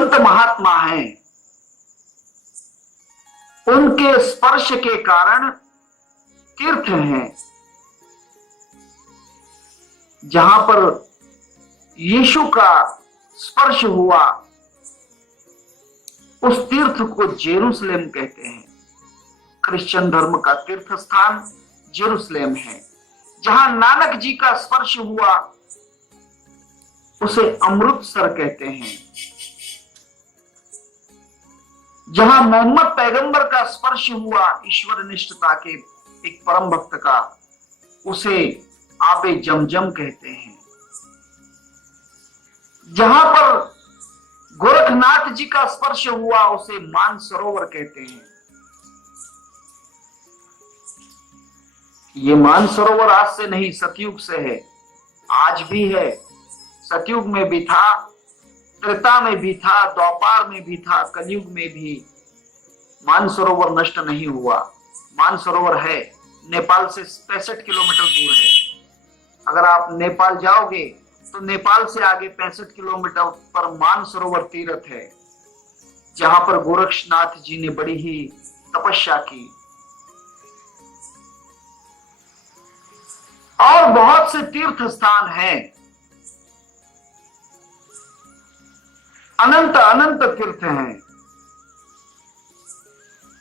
संत महात्मा हैं, उनके स्पर्श के कारण तीर्थ हैं। जहां पर यीशु का स्पर्श हुआ उस तीर्थ को जेरूसलेम कहते हैं। क्रिश्चियन धर्म का तीर्थ स्थान जेरूसलेम है। जहां नानक जी का स्पर्श हुआ उसे अमृतसर कहते हैं। जहां मोहम्मद पैगंबर का स्पर्श हुआ ईश्वर निष्ठता के एक परम भक्त का, उसे आबे जमजम कहते हैं। जहां पर गोरखनाथ जी का स्पर्श हुआ उसे मानसरोवर कहते हैं। ये मानसरोवर आज से नहीं, सतयुग से है, आज भी है। सतयुग में भी था, त्रेता में भी था, द्वापार में भी था, कलयुग में भी। मानसरोवर नष्ट नहीं हुआ। मानसरोवर है, नेपाल से 65 किलोमीटर दूर है। अगर आप नेपाल जाओगे तो नेपाल से आगे 65 किलोमीटर पर मानसरोवर तीर्थ है, जहां पर गोरक्षनाथ जी ने बड़ी ही तपस्या की। और बहुत से तीर्थ स्थान हैं, अनंत अनंत तीर्थ हैं।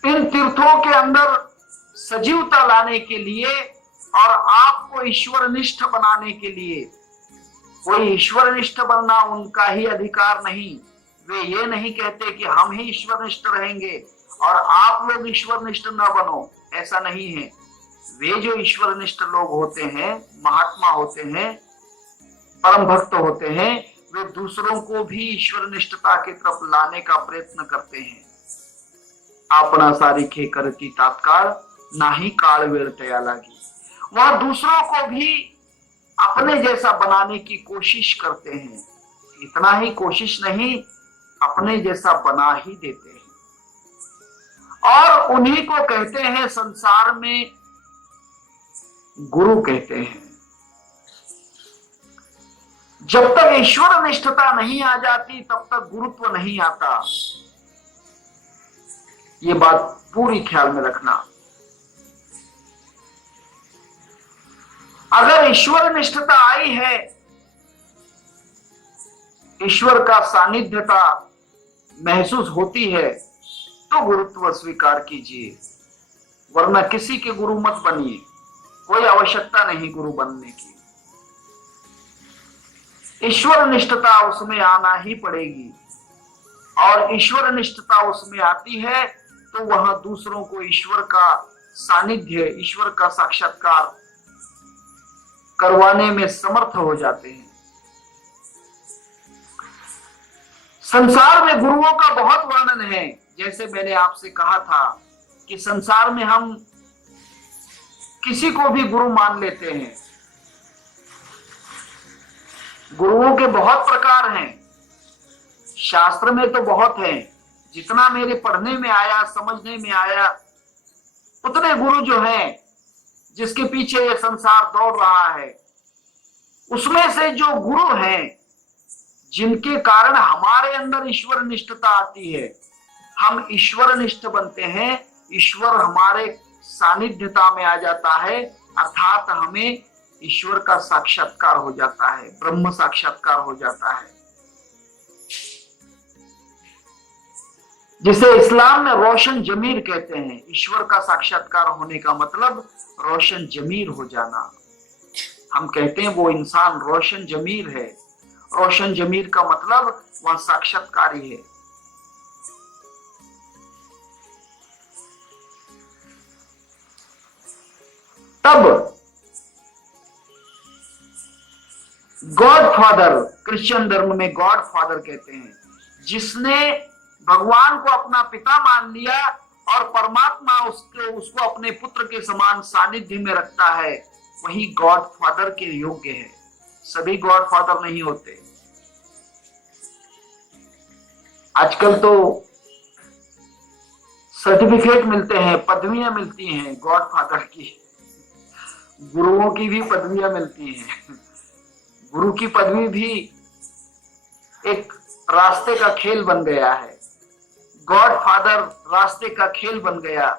इन तीर्थों के अंदर सजीवता लाने के लिए और आपको ईश्वरनिष्ठ बनाने के लिए, कोई ईश्वरनिष्ठ बनना उनका ही अधिकार नहीं। वे ये नहीं कहते कि हम ही ईश्वरनिष्ठ रहेंगे और आप लोग ईश्वरनिष्ठ न बनो, ऐसा नहीं है। वे जो ईश्वरनिष्ठ लोग होते हैं, महात्मा होते हैं, परम भक्त होते हैं, वे दूसरों को भी ईश्वरनिष्ठता की तरफ लाने का प्रयत्न करते हैं। अपना सारी खे करती तात्काल नाही काल वेळ तया लागी। वह दूसरों को भी अपने जैसा बनाने की कोशिश करते हैं। इतना ही कोशिश नहीं, अपने जैसा बना ही देते हैं। और उन्हीं को कहते हैं संसार में गुरु कहते हैं। जब तक ईश्वर निष्ठता नहीं आ जाती तब तक गुरुत्व नहीं आता। ये बात पूरी ख्याल में रखना। अगर ईश्वर निष्ठता आई है, ईश्वर का सानिध्यता महसूस होती है, तो गुरुत्व स्वीकार कीजिए, वरना किसी के गुरु मत बनिए। कोई आवश्यकता नहीं गुरु बनने की। ईश्वर निष्ठता उसमें आना ही पड़ेगी, और ईश्वर निष्ठता उसमें आती है तो वह दूसरों को ईश्वर का सानिध्य, ईश्वर का साक्षात्कार करवाने में समर्थ हो जाते हैं। संसार में गुरुओं का बहुत वर्णन है। जैसे मैंने आपसे कहा था कि संसार में हम किसी को भी गुरु मान लेते हैं। गुरुओं के बहुत प्रकार हैं, शास्त्र में तो बहुत है। जितना मेरे पढ़ने में आया, समझने में आया, उतने गुरु जो हैं, जिसके पीछे ये संसार दौड़ रहा है, उसमें से जो गुरु हैं, जिनके कारण हमारे अंदर ईश्वर निष्ठता आती है, हम ईश्वर निष्ठ बनते हैं, ईश्वर हमारे सानिध्यता में आ जाता है, अर्थात हमें ईश्वर का साक्षात्कार हो जाता है, ब्रह्म साक्षात्कार हो जाता है, जिसे इस्लाम में रोशन जमीर कहते हैं। ईश्वर का साक्षात्कार होने का मतलब रोशन जमीर हो जाना। हम कहते हैं वो इंसान रोशन जमीर है। रोशन जमीर का मतलब वह साक्षात्कारी है। तब गॉड फादर, क्रिश्चियन धर्म में गॉड फादर कहते हैं, जिसने भगवान को अपना पिता मान लिया और परमात्मा उसको अपने पुत्र के समान सानिध्य में रखता है, वही गॉड फादर के योग्य है। सभी गॉड फादर नहीं होते। आजकल तो सर्टिफिकेट मिलते हैं, पदवियां मिलती हैं गॉड फादर की, गुरुओं की भी पदवियां मिलती हैं। गुरु की पदवी भी एक रास्ते का खेल बन गया है। गॉड फादर रास्ते का खेल बन गया।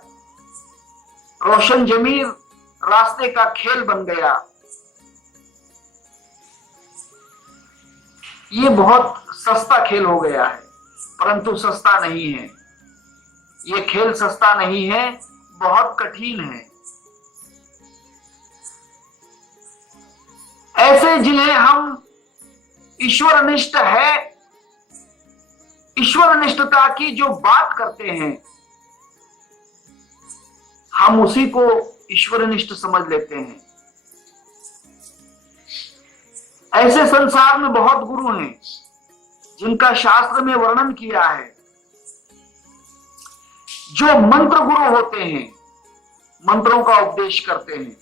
रोशन जमीर रास्ते का खेल बन गया। ये बहुत सस्ता खेल हो गया है, परंतु सस्ता नहीं है। ये खेल सस्ता नहीं है, बहुत कठिन है। ऐसे जिन्हें हम ईश्वरनिष्ठ है, ईश्वरनिष्ठता की जो बात करते हैं, हम उसी को ईश्वरनिष्ठ समझ लेते हैं। ऐसे संसार में बहुत गुरु हैं जिनका शास्त्र में वर्णन किया है। जो मंत्र गुरु होते हैं, मंत्रों का उपदेश करते हैं,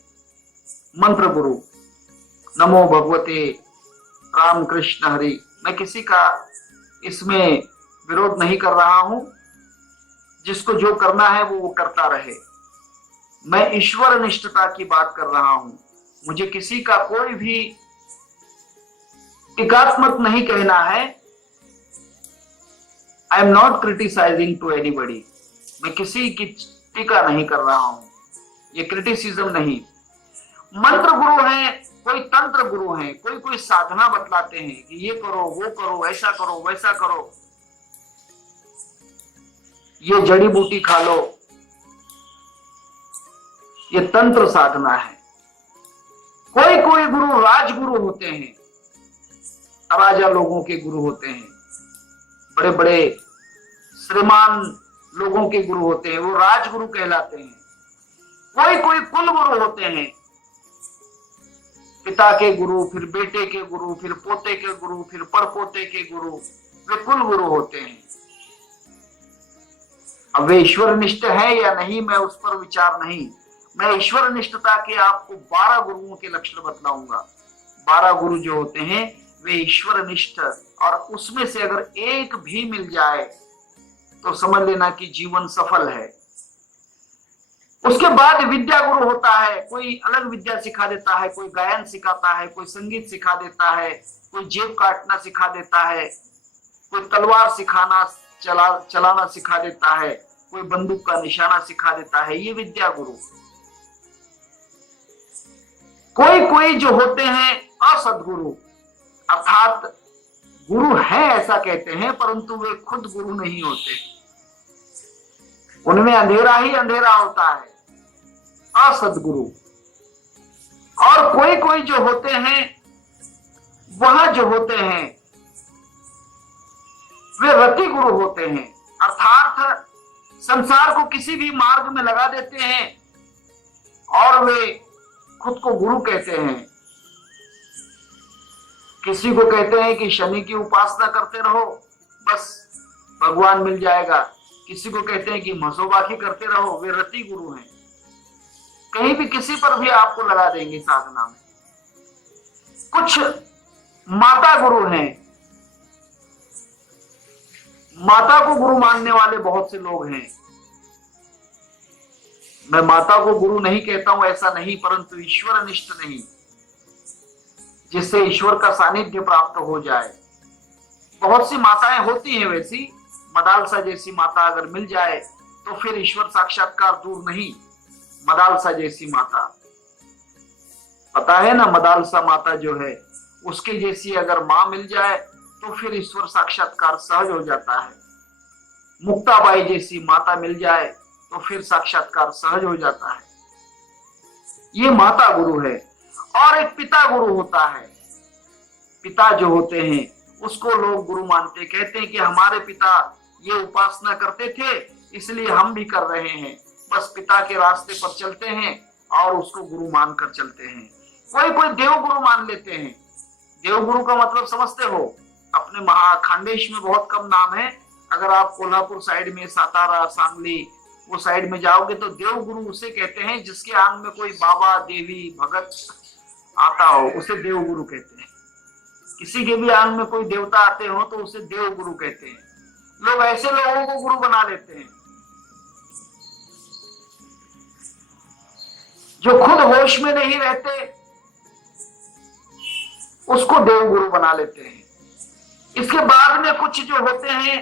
मंत्र गुरु। नमो भगवते रामकृष्ण हरि। मैं किसी का इसमें विरोध नहीं कर रहा हूं, जिसको जो करना है वो करता रहे। मैं ईश्वर निष्ठता की बात कर रहा हूं। मुझे किसी का कोई भी टीकात्मक नहीं कहना है। I am not criticising to anybody. मैं किसी की टीका नहीं कर रहा हूं, ये क्रिटिसिज्म नहीं। मंत्र गुरु हैं, कोई तंत्र गुरु हैं, कोई कोई साधना बतलाते हैं कि ये करो, वो करो, ऐसा करो, वैसा करो, ये जड़ी बूटी खा लो। ये तंत्र साधना है। कोई कोई गुरु राजगुरु होते हैं, राजा लोगों के गुरु होते हैं, बड़े बड़े श्रीमान लोगों के गुरु होते हैं, वो राजगुरु कहलाते हैं। कोई कोई कुल गुरु होते हैं, पिता के गुरु, फिर बेटे के गुरु, फिर पोते के गुरु, फिर परपोते के गुरु, वे कुल गुरु होते हैं। अब वे ईश्वर निष्ठ है या नहीं, मैं उस पर विचार नहीं। मैं ईश्वर निष्ठता के आपको 12 गुरुओं के लक्षण बतलाऊंगा। 12 गुरु जो होते हैं वे ईश्वर निष्ठ, और उसमें से अगर एक भी मिल जाए तो समझ लेना कि जीवन सफल है। उसके बाद विद्या गुरु होता है। कोई अलग विद्या सिखा देता है, कोई गायन सिखाता है, कोई संगीत सिखा देता है, कोई जेब काटना सिखा देता है, कोई तलवार सिखाना चलाना सिखा देता है, कोई बंदूक का निशाना सिखा देता है। ये विद्या गुरु। कोई कोई जो होते हैं असद्गुरु, अर्थात गुरु है ऐसा कहते हैं, परंतु वे खुद गुरु नहीं होते। उनमें अंधेरा ही अंधेरा होता है, असद्गुरु। और कोई कोई जो होते हैं, वह जो होते हैं वे रति गुरु होते हैं, अर्थात संसार को किसी भी मार्ग में लगा देते हैं और वे खुद को गुरु कहते हैं। किसी को कहते हैं कि शनि की उपासना करते रहो, बस भगवान मिल जाएगा। किसी को कहते हैं कि मसोबाकी करते रहो, वे रति गुरु हैं। कहीं भी किसी पर भी आपको लगा देंगे साधना में। कुछ माता गुरु हैं। माता को गुरु मानने वाले बहुत से लोग हैं। मैं माता को गुरु नहीं कहता हूं, ऐसा नहीं, परंतु ईश्वर निष्ठ नहीं, जिससे ईश्वर का सानिध्य प्राप्त हो जाए। बहुत सी माताएं होती हैं वैसी। मदालसा जैसी माता अगर मिल जाए तो फिर ईश्वर साक्षात्कार दूर नहीं। मदालसा जैसी माता, पता है ना, मदालसा माता जो है, उसके जैसी अगर मां मिल जाए तो फिर ईश्वर साक्षात्कार सहज हो जाता है। मुक्ताबाई जैसी माता मिल जाए तो फिर साक्षात्कार सहज हो जाता है। ये माता गुरु है। और एक पिता गुरु होता है। पिता जो होते हैं उसको लोग गुरु मानते, कहते हैं कि हमारे पिता ये उपासना करते थे इसलिए हम भी कर रहे हैं। बस पिता के रास्ते पर चलते हैं और उसको गुरु मानकर चलते हैं। कोई कोई देव गुरु मान लेते हैं। देव गुरु का मतलब समझते हो? अपने खानदेश में बहुत कम नाम है। अगर आप कोल्हापुर साइड में, सातारा, सांगली वो साइड में जाओगे तो देव गुरु उसे कहते हैं जिसके आंग में कोई बाबा, देवी, भगत आता हो, उसे देव गुरु कहते हैं। किसी के भी आंग में कोई देवता आते हो तो उसे देव गुरु कहते हैं। लोग ऐसे लोगों को गुरु बना लेते हैं जो खुद होश में नहीं रहते, उसको देव गुरु बना लेते हैं। इसके बाद में कुछ जो होते हैं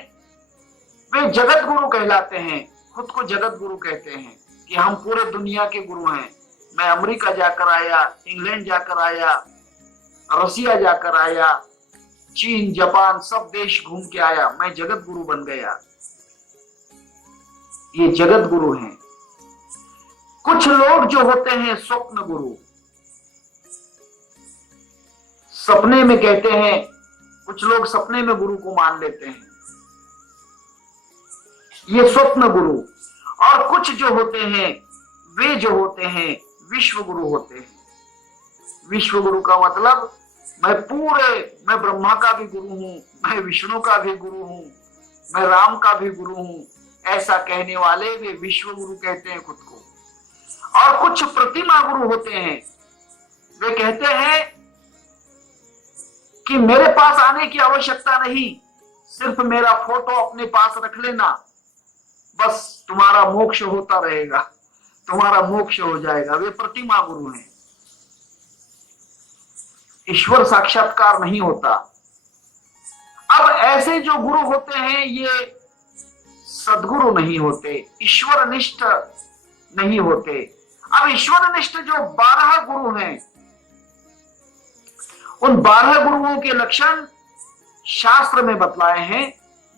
वे जगत गुरु कहलाते हैं, खुद को जगत गुरु कहते हैं कि हम पूरे दुनिया के गुरु हैं। मैं अमेरिका जाकर आया, इंग्लैंड जाकर आया, रसिया जाकर आया, चीन, जापान, सब देश घूम के आया, मैं जगत गुरु बन गया। ये जगत गुरु हैं। कुछ लोग जो होते हैं स्वप्न गुरु, सपने में कहते हैं, कुछ लोग सपने में गुरु को मान लेते हैं, ये स्वप्न गुरु। और कुछ जो होते हैं वे जो होते हैं विश्व गुरु होते हैं। विश्व गुरु का मतलब मैं ब्रह्मा का भी गुरु हूं, मैं विष्णु का भी गुरु हूं, मैं राम का भी गुरु हूं, ऐसा कहने वाले वे विश्व गुरु कहते हैं खुद को। और कुछ प्रतिमा गुरु होते हैं, वे कहते हैं कि मेरे पास आने की आवश्यकता नहीं, सिर्फ मेरा फोटो अपने पास रख लेना, बस तुम्हारा मोक्ष होता रहेगा, तुम्हारा मोक्ष हो जाएगा। वे प्रतिमा गुरु हैं। ईश्वर साक्षात्कार नहीं होता। अब ऐसे जो गुरु होते हैं ये सद्गुरु नहीं होते, ईश्वर निष्ठ नहीं होते। अब ईश्वर निष्ठ जो 12 गुरु हैं, उन 12 गुरुओं के लक्षण शास्त्र में बतलाए हैं,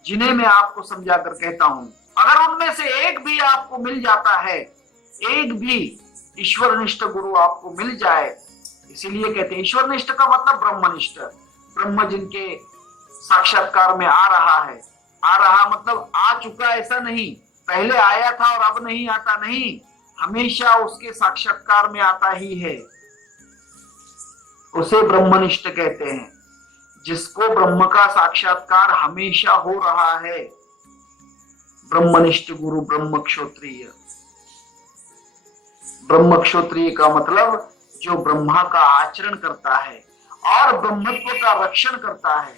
जिन्हें मैं आपको समझाकर कहता हूं। अगर उनमें से एक भी आपको मिल जाता है, एक भी ईश्वरनिष्ठ गुरु आपको मिल जाए, इसीलिए कहते हैं ईश्वरनिष्ठ का मतलब ब्रह्मनिष्ठ, ब्रह्म जिनके साक्षात्कार में आ रहा है। आ रहा मतलब आ चुका ऐसा नहीं, पहले आया था और अब नहीं आता, नहीं, हमेशा उसके साक्षात्कार में आता ही है, उसे ब्रह्मनिष्ठ कहते हैं। जिसको ब्रह्म का साक्षात्कार हमेशा हो रहा है, ब्रह्मनिष्ठ गुरु ब्रह्म क्षोत्रिय। ब्रह्म क्षोत्रिय का मतलब जो ब्रह्मा का आचरण करता है और ब्रह्मत्व का रक्षण करता है,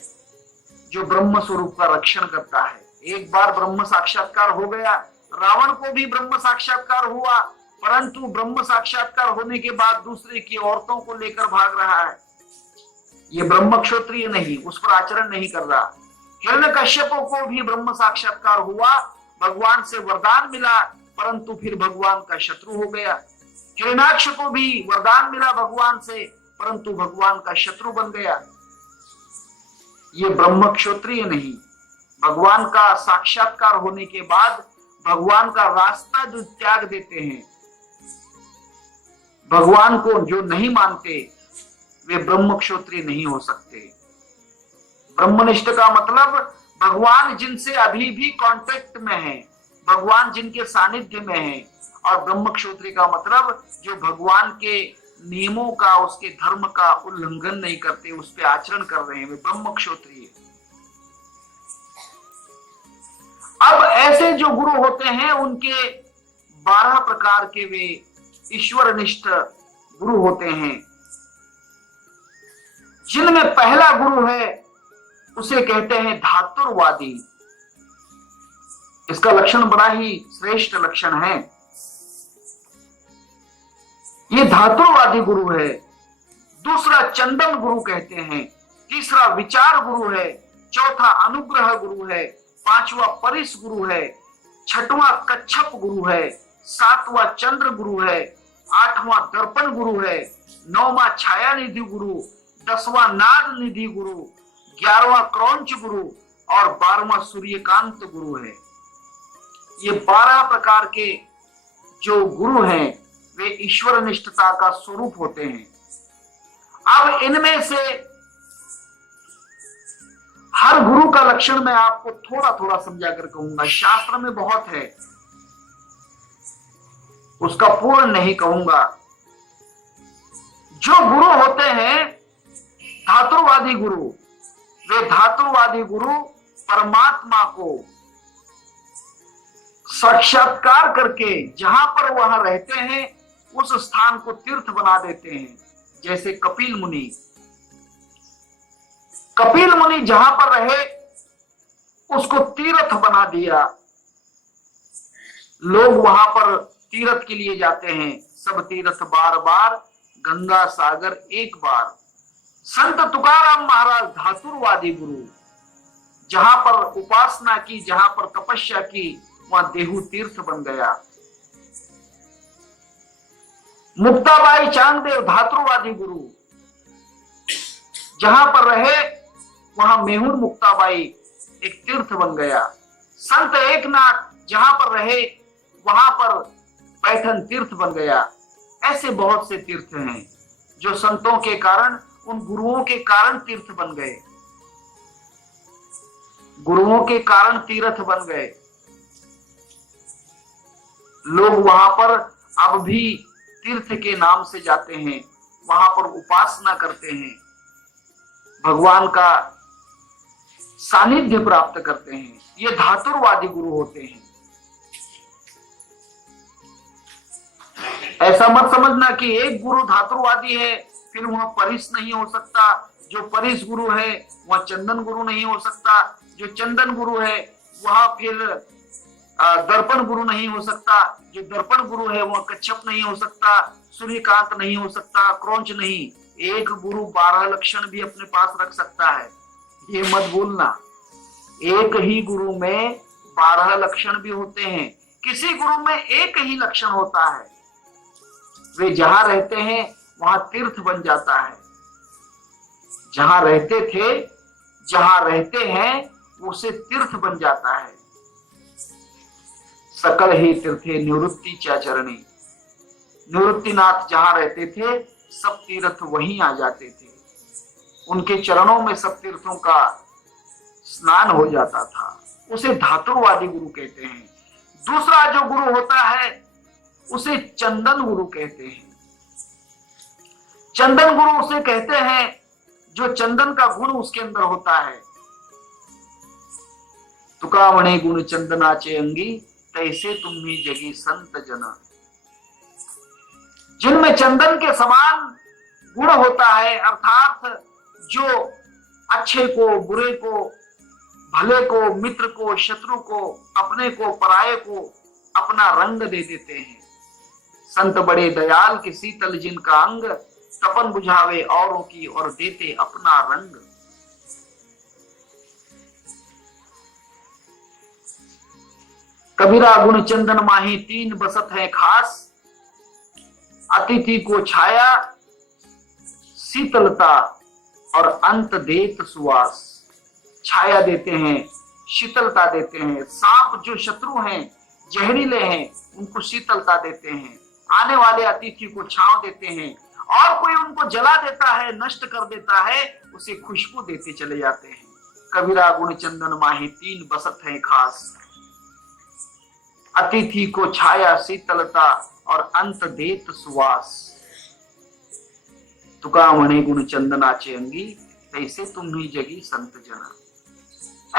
जो ब्रह्म स्वरूप का रक्षण करता है। एक बार ब्रह्म साक्षात्कार हो गया, रावण को भी ब्रह्म साक्षात्कार हुआ, परंतु ब्रह्म साक्षात्कार होने के बाद दूसरे की औरतों को लेकर भाग रहा है। ये ब्रह्म क्षोत्रिय नहीं, उस पर आचरण नहीं कर रहा। हिरण्यकश्यप को भी ब्रह्म साक्षात्कार हुआ, भगवान से वरदान मिला, परंतु फिर भगवान का शत्रु हो गया। हिरण्याक्ष को भी वरदान मिला भगवान से, परंतु भगवान का शत्रु बन गया। ये ब्रह्म क्षोत्रिय नहीं। भगवान का साक्षात्कार होने के बाद भगवान का रास्ता जो त्याग देते हैं, भगवान को जो नहीं मानते, वे ब्रह्म क्षोत्रिय नहीं हो सकते। ब्रह्मनिष्ठ का मतलब भगवान जिनसे अभी भी कांटेक्ट में है, भगवान जिनके सानिध्य में है। और ब्रह्म क्षोत्रिय का मतलब जो भगवान के नियमों का, उसके धर्म का उल्लंघन नहीं करते, उस पर आचरण कर रहे हैं, वे ब्रह्म क्षोत्रिय। अब ऐसे जो गुरु होते हैं उनके 12 प्रकार के वे ईश्वरनिष्ठ गुरु होते हैं, जिनमें पहला गुरु है उसे कहते हैं धातुरवादी। इसका लक्षण बड़ा ही श्रेष्ठ लक्षण है। ये धातुरवादी गुरु है। दूसरा चंदन गुरु कहते हैं, तीसरा विचार गुरु है, चौथा अनुग्रह गुरु है, पांचवा परिस गुरु है, छठवां कच्छप गुरु है, सातवां चंद्र गुरु है, आठवां दर्पण गुरु है, नौवां छाया निधि गुरु, 10वां नाद निधि गुरु, 11वां क्रौंच गुरु और 12वां सूर्यकांत गुरु है। ये 12 प्रकार के जो गुरु हैं वे ईश्वर निष्ठता का स्वरूप होते हैं। अब इनमें से हर गुरु का लक्षण मैं आपको थोड़ा थोड़ा समझा कर कहूंगा। शास्त्र में बहुत है, उसका पूर्ण नहीं कहूंगा। जो गुरु होते हैं धातुरवादी गुरु, वे धातुरवादी गुरु परमात्मा को साक्षात्कार करके जहां पर वह रहते हैं उस स्थान को तीर्थ बना देते हैं। जैसे कपिल मुनि, कपिल मुनि जहां पर रहे उसको तीर्थ बना दिया। लोग वहां पर तीर्थ के लिए जाते हैं, सब तीर्थ बार बार, गंगा सागर एक बार। संत तुकाराम महाराज धातुरवादी गुरु, जहां पर उपासना की, जहां पर तपस्या की, वहां देहू तीर्थ बन गया। मुक्ताबाई चांगदेव धातुवादी गुरु जहां पर रहे वहां मेहुर मुक्ताबाई एक तीर्थ बन गया। संत एकनाथ जहां पर रहे वहां पर पैठन तीर्थ बन गया। ऐसे बहुत से तीर्थ हैं जो संतों के कारण, उन गुरुओं के कारण तीर्थ बन गए, गुरुओं के कारण तीर्थ बन गए। लोग वहां पर अब भी तीर्थ के नाम से जाते हैं, वहां पर उपासना करते हैं, भगवान का सानिध्य प्राप्त करते हैं। ये धातुरवादी गुरु होते हैं। ऐसा मत समझना कि एक गुरु धातुरवादी है फिर वहां परिस नहीं हो सकता, जो परिस गुरु है वहां चंदन गुरु नहीं हो सकता, जो चंदन गुरु है वहां फिर दर्पण गुरु नहीं हो सकता, जो दर्पण गुरु है वहां कच्छप नहीं हो सकता, सूर्यकांत नहीं हो सकता, क्रौंच नहीं। एक गुरु 12 लक्षण भी अपने पास रख सकता है, ये मत भूलना। एक ही गुरु में 12 लक्षण भी होते हैं, किसी गुरु में एक ही लक्षण होता है। वे जहां रहते हैं वहां तीर्थ बन जाता है। जहां रहते थे, जहां रहते हैं उसे तीर्थ बन जाता है। सकल ही तीर्थे निवृत्ति चरणी, निवृत्तिनाथ जहां रहते थे सब तीर्थ वहीं आ जाते थे, उनके चरणों में सब तीर्थों का स्नान हो जाता था। उसे धातुवादी गुरु कहते हैं। दूसरा जो गुरु होता है उसे चंदन गुरु कहते हैं। चंदन गुरु उसे कहते हैं जो चंदन का गुण उसके अंदर होता है। तुकावणे गुण चंदनाचे अंगी, तैसे तुम्ही जगी संत जना। जिनमें चंदन के समान गुण होता है, अर्थात जो अच्छे को, बुरे को, भले को, मित्र को, शत्रु को, अपने को, पराये को अपना रंग दे देते हैं। संत बड़े दयाल के शीतल जिनका अंग, तपन बुझावे औरों की और देते अपना रंग। कबीरा गुण चंदन माही, 3 बसत है खास। अतिथि को छाया, शीतलता और अंत देत सुवास। छाया देते हैं, शीतलता देते हैं। सांप जो शत्रु हैं, जहरीले हैं, उनको शीतलता देते हैं। आने वाले अतिथि को छांव देते हैं, और कोई उनको जला देता है, नष्ट कर देता है, उसे खुशबू देते चले जाते हैं। कबीरा गुण चंदन माही, 3 बसत है खास। अतिथि को छाया, शीतलता और अंत देत सुवास। तुकावणे गुण चंदनाचे अंगी, तैसे तुम्ही जगी संत जना।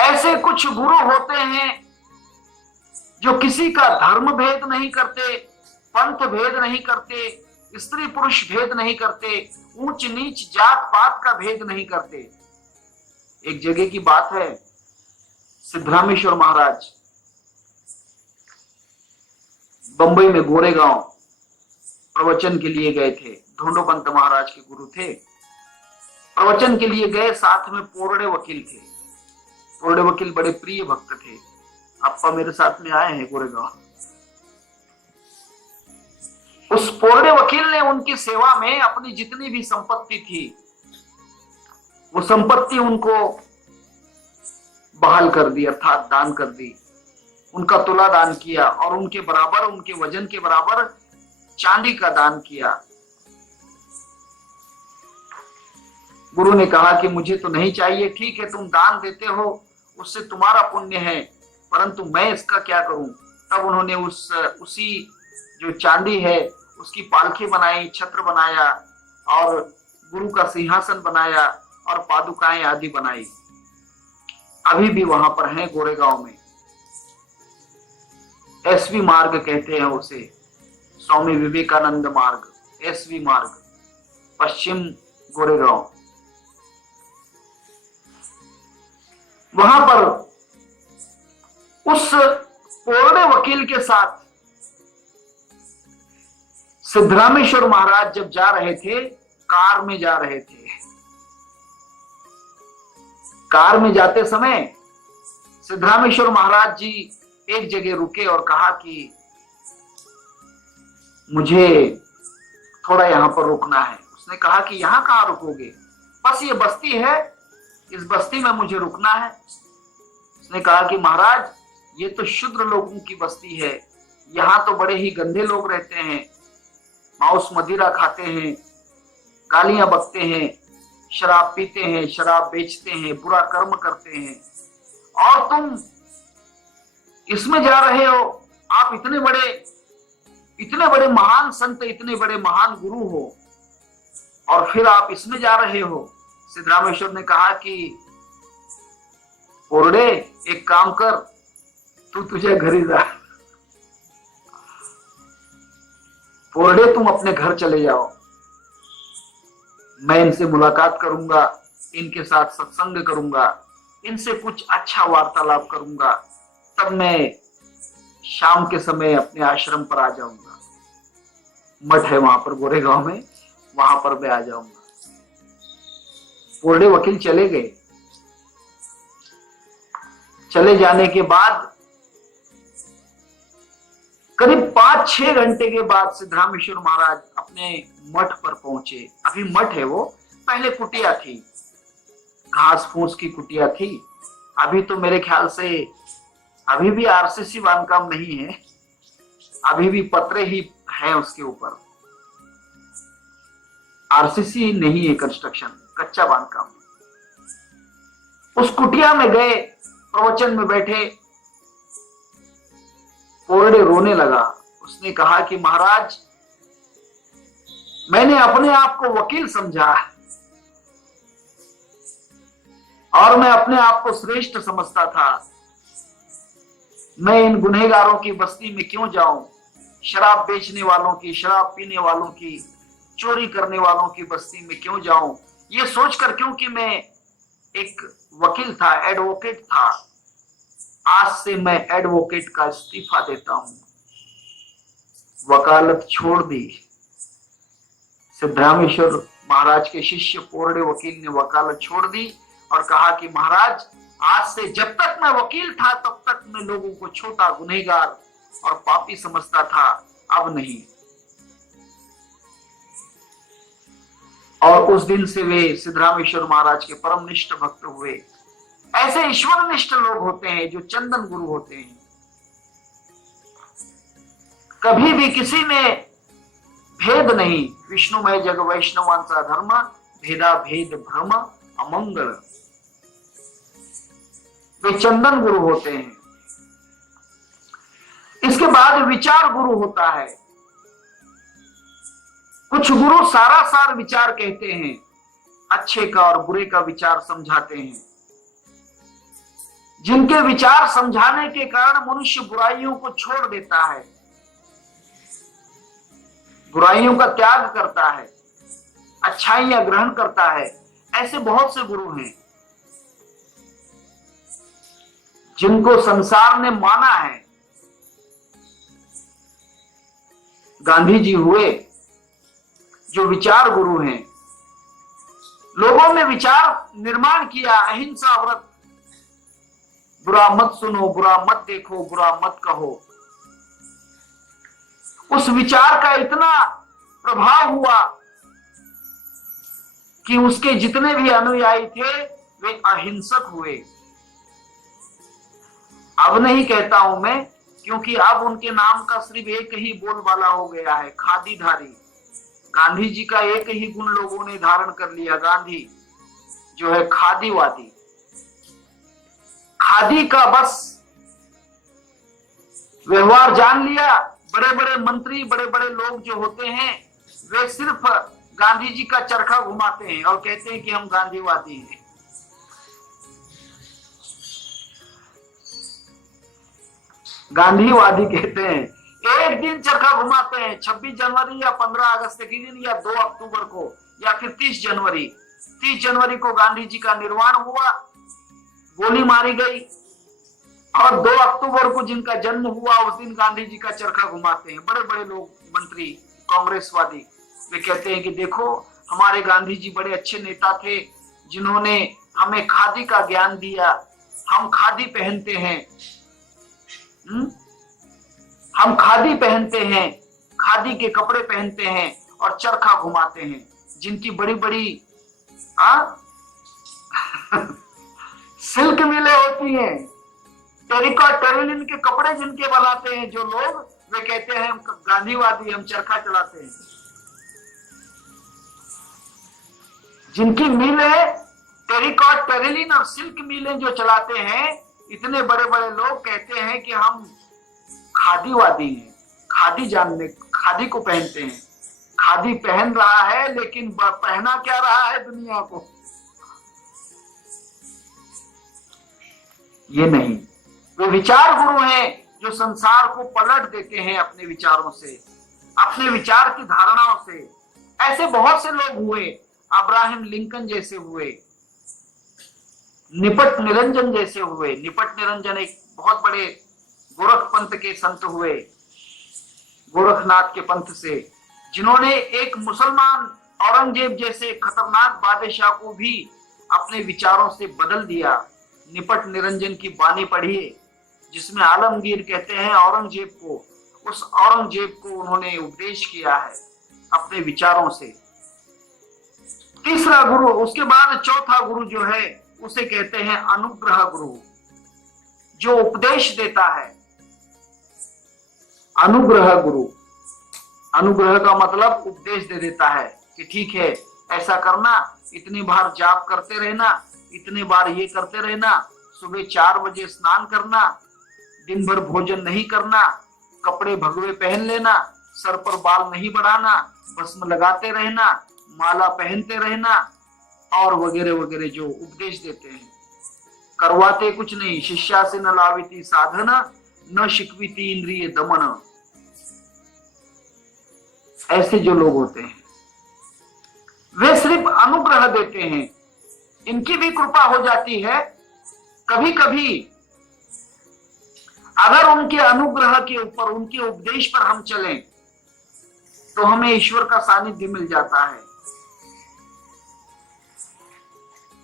ऐसे कुछ गुरु होते हैं जो किसी का धर्म भेद नहीं करते, पंथ भेद नहीं करते, स्त्री पुरुष भेद नहीं करते, ऊंच नीच जात पात का भेद नहीं करते। एक जगह की बात है, सिद्धरामेश्वर महाराज बंबई में गोरेगांव प्रवचन के लिए गए थे। ढोंडोपंत महाराज के गुरु थे। प्रवचन के लिए गए, साथ में पोरड़े वकील थे। पोरड़े वकील बड़े प्रिय भक्त थे। अप्पा मेरे साथ में आए हैं गोरेगांव। उस पोरड़े वकील ने उनकी सेवा में अपनी जितनी भी संपत्ति थी वो संपत्ति उनको बहाल कर दी, अर्थात दान कर दी। उनका तुला दान किया और उनके बराबर, उनके वजन के बराबर चांदी का दान किया। गुरु ने कहा कि मुझे तो नहीं चाहिए, ठीक है तुम दान देते हो, उससे तुम्हारा पुण्य है, परंतु मैं इसका क्या करूं। तब उन्होंने उसी जो चांदी है उसकी पालकी बनाई, छत्र बनाया और गुरु का सिंहासन बनाया और पादुकाएं आदि बनाई। अभी भी वहां पर हैं गोरेगांव में। एसवी मार्ग कहते हैं उसे, स्वामी विवेकानंद मार्ग, एसवी मार्ग, पश्चिम गोरेगांव। वहां पर उस पोरड़े वकील के साथ सिद्धरामेश्वर महाराज जब जा रहे थे, कार में जा रहे थे। कार में जाते समय सिद्धरामेश्वर महाराज जी एक जगह रुके और कहा कि मुझे थोड़ा यहां पर रुकना है। उसने कहा कि यहां कहां रुकोगे, बस ये बस्ती है, इस बस्ती में मुझे रुकना है। उसने कहा कि महाराज ये तो शूद्र लोगों की बस्ती है, यहाँ तो बड़े ही गंदे लोग रहते हैं, मांस मदिरा खाते हैं, गालियां बकते हैं, शराब पीते हैं, शराब बेचते हैं, बुरा कर्म करते हैं, और तुम इसमें जा रहे हो। आप इतने बड़े महान संत, इतने बड़े महान गुरु हो, और फिर आप इसमें जा रहे हो। सिद्धरामेश्वर ने कहा कि पोरड़े एक काम कर, तू तुझे घर ही जा, पोरड़े तुम अपने घर चले जाओ, मैं इनसे मुलाकात करूंगा, इनके साथ सत्संग करूंगा, इनसे कुछ अच्छा वार्तालाप करूंगा, तब मैं शाम के समय अपने आश्रम पर आ जाऊंगा। मठ है वहां पर गोरेगांव में, वहां पर मैं आ जाऊंगा। पोरड़े वकील चले गए। चले जाने के बाद करीब 5-6 घंटे के बाद सिद्धरामेश्वर महाराज अपने मठ पर पहुंचे। अभी मठ है वो, पहले कुटिया थी, घास फूस की कुटिया थी। अभी तो मेरे ख्याल से अभी भी आरसीसी बांधकाम नहीं है, अभी भी पतरे ही है उसके ऊपर, आरसीसी नहीं है, कंस्ट्रक्शन कच्चा बांधकाम। उस कुटिया में गए, प्रवचन में बैठे, पोरड़े रोने लगा। उसने कहा कि महाराज मैंने अपने आप को वकील समझा और मैं अपने आप को श्रेष्ठ समझता था। मैं इन गुनहगारों की बस्ती में क्यों जाऊं, शराब बेचने वालों की, शराब पीने वालों की, चोरी करने वालों की बस्ती में क्यों जाऊं, ये सोचकर, क्योंकि मैं एक वकील था, एडवोकेट था, आज से मैं एडवोकेट का इस्तीफा देता हूं। वकालत छोड़ दी। सिद्धरामेश्वर महाराज के शिष्य पोरड़े वकील ने वकालत छोड़ दी और कहा कि महाराज आज से, जब तक मैं वकील था तब तक मैं लोगों को छोटा, गुनहगार और पापी समझता था, अब नहीं। और उस दिन से वे सिद्धरामेश्वर महाराज के परम निष्ठ भक्त हुए। ऐसे ईश्वर निष्ठ लोग होते हैं जो चंदन गुरु होते हैं। कभी भी किसी में भेद नहीं। विष्णुमय जग वैष्णवांचा धर्म, भेदा भेद भ्रम अमंगल। वे चंदन गुरु होते हैं। इसके बाद विचार गुरु होता है। कुछ गुरु सारासार विचार कहते हैं, अच्छे का और बुरे का विचार समझाते हैं, जिनके विचार समझाने के कारण मनुष्य बुराइयों को छोड़ देता है, बुराइयों का त्याग करता है, अच्छाइयां ग्रहण करता है। ऐसे बहुत से गुरु हैं जिनको संसार ने माना है। गांधी जी हुए जो विचार गुरु हैं, लोगों में विचार निर्माण किया, अहिंसा व्रत, बुरा मत सुनो, बुरा मत देखो, बुरा मत कहो। उस विचार का इतना प्रभाव हुआ कि उसके जितने भी अनुयायी थे वे अहिंसक हुए। अब नहीं कहता हूं मैं, क्योंकि अब उनके नाम का सिर्फ एक ही बोलबाला हो गया है, खादीधारी। गांधी जी का एक ही गुण लोगों ने धारण कर लिया, गांधी जो है खादीवादी। खादी का बस व्यवहार जान लिया। बड़े बड़े मंत्री, बड़े बड़े लोग जो होते हैं वे सिर्फ गांधी जी का चरखा घुमाते हैं और कहते हैं कि हम गांधीवादी हैं। गांधीवादी कहते हैं, एक दिन चरखा घुमाते हैं, 26 जनवरी या 15 अगस्त के दिन या 2 अक्टूबर को या फिर 30 जनवरी। 30 जनवरी को गांधी जी का निर्वाण हुआ, गोली मारी गई, और 2 अक्टूबर को जिनका जन्म हुआ उस दिन गांधी जी का चरखा घुमाते हैं। बड़े बड़े लोग, मंत्री, कांग्रेसवादी, वे कहते हैं कि देखो हमारे गांधी जी बड़े अच्छे नेता थे जिन्होंने हमें खादी का ज्ञान दिया, हम खादी पहनते हैं, हम खादी पहनते हैं, खादी के कपड़े पहनते हैं और चरखा घुमाते हैं, जिनकी बड़ी बड़ी सिल्क मिलें होती हैं, टेरिकॉट टेरिलिन के कपड़े जिनके बनाते हैं जो लोग, वे कहते हैं हम गांधीवादी, हम चरखा चलाते हैं। जिनकी मिलें टेरिकॉट टेरिलिन और सिल्क मिलें जो चलाते हैं, इतने बड़े बड़े लोग कहते हैं कि हम खादीवादी हैं, खादी को पहनते हैं। खादी पहन रहा है लेकिन पहना क्या रहा है दुनिया को, ये नहीं। वो विचार गुरु हैं जो संसार को पलट देते हैं अपने विचारों से, अपने विचार की धारणाओं से। ऐसे बहुत से लोग हुए, अब्राहम लिंकन जैसे हुए, निपट निरंजन जैसे हुए। निपट निरंजन एक बहुत बड़े गोरख पंथ के संत हुए, गोरखनाथ के पंथ से, जिन्होंने एक मुसलमान औरंगजेब जैसे खतरनाक बादशाह को भी अपने विचारों से बदल दिया। निपट निरंजन की बानी पढ़िए, जिसमें आलमगीर कहते हैं औरंगजेब को, उस औरंगजेब को उन्होंने उपदेश किया है अपने विचारों से। तीसरा गुरु, उसके बाद चौथा गुरु जो है उसे कहते हैं अनुग्रह गुरु, जो उपदेश देता है। अनुग्रह गुरु, अनुग्रह का मतलब उपदेश दे देता है कि ठीक है ऐसा करना, इतनी बार जाप करते रहना, इतने बार ये करते रहना, सुबह 4 बजे स्नान करना, दिन भर भोजन नहीं करना, कपड़े भगवे पहन लेना, सर पर बाल नहीं बढ़ाना, भस्म लगाते रहना, माला पहनते रहना और वगैरह वगैरह जो उपदेश देते हैं। करवाते कुछ नहीं, शिष्या से न लाविती साधना, न शिकविती इंद्रिय दमन। ऐसे जो लोग होते हैं वे सिर्फ अनुग्रह देते हैं, इनकी भी कृपा हो जाती है। कभी कभी अगर उनके अनुग्रह के ऊपर, उनके उपदेश पर हम चलें तो हमें ईश्वर का सानिध्य मिल जाता है।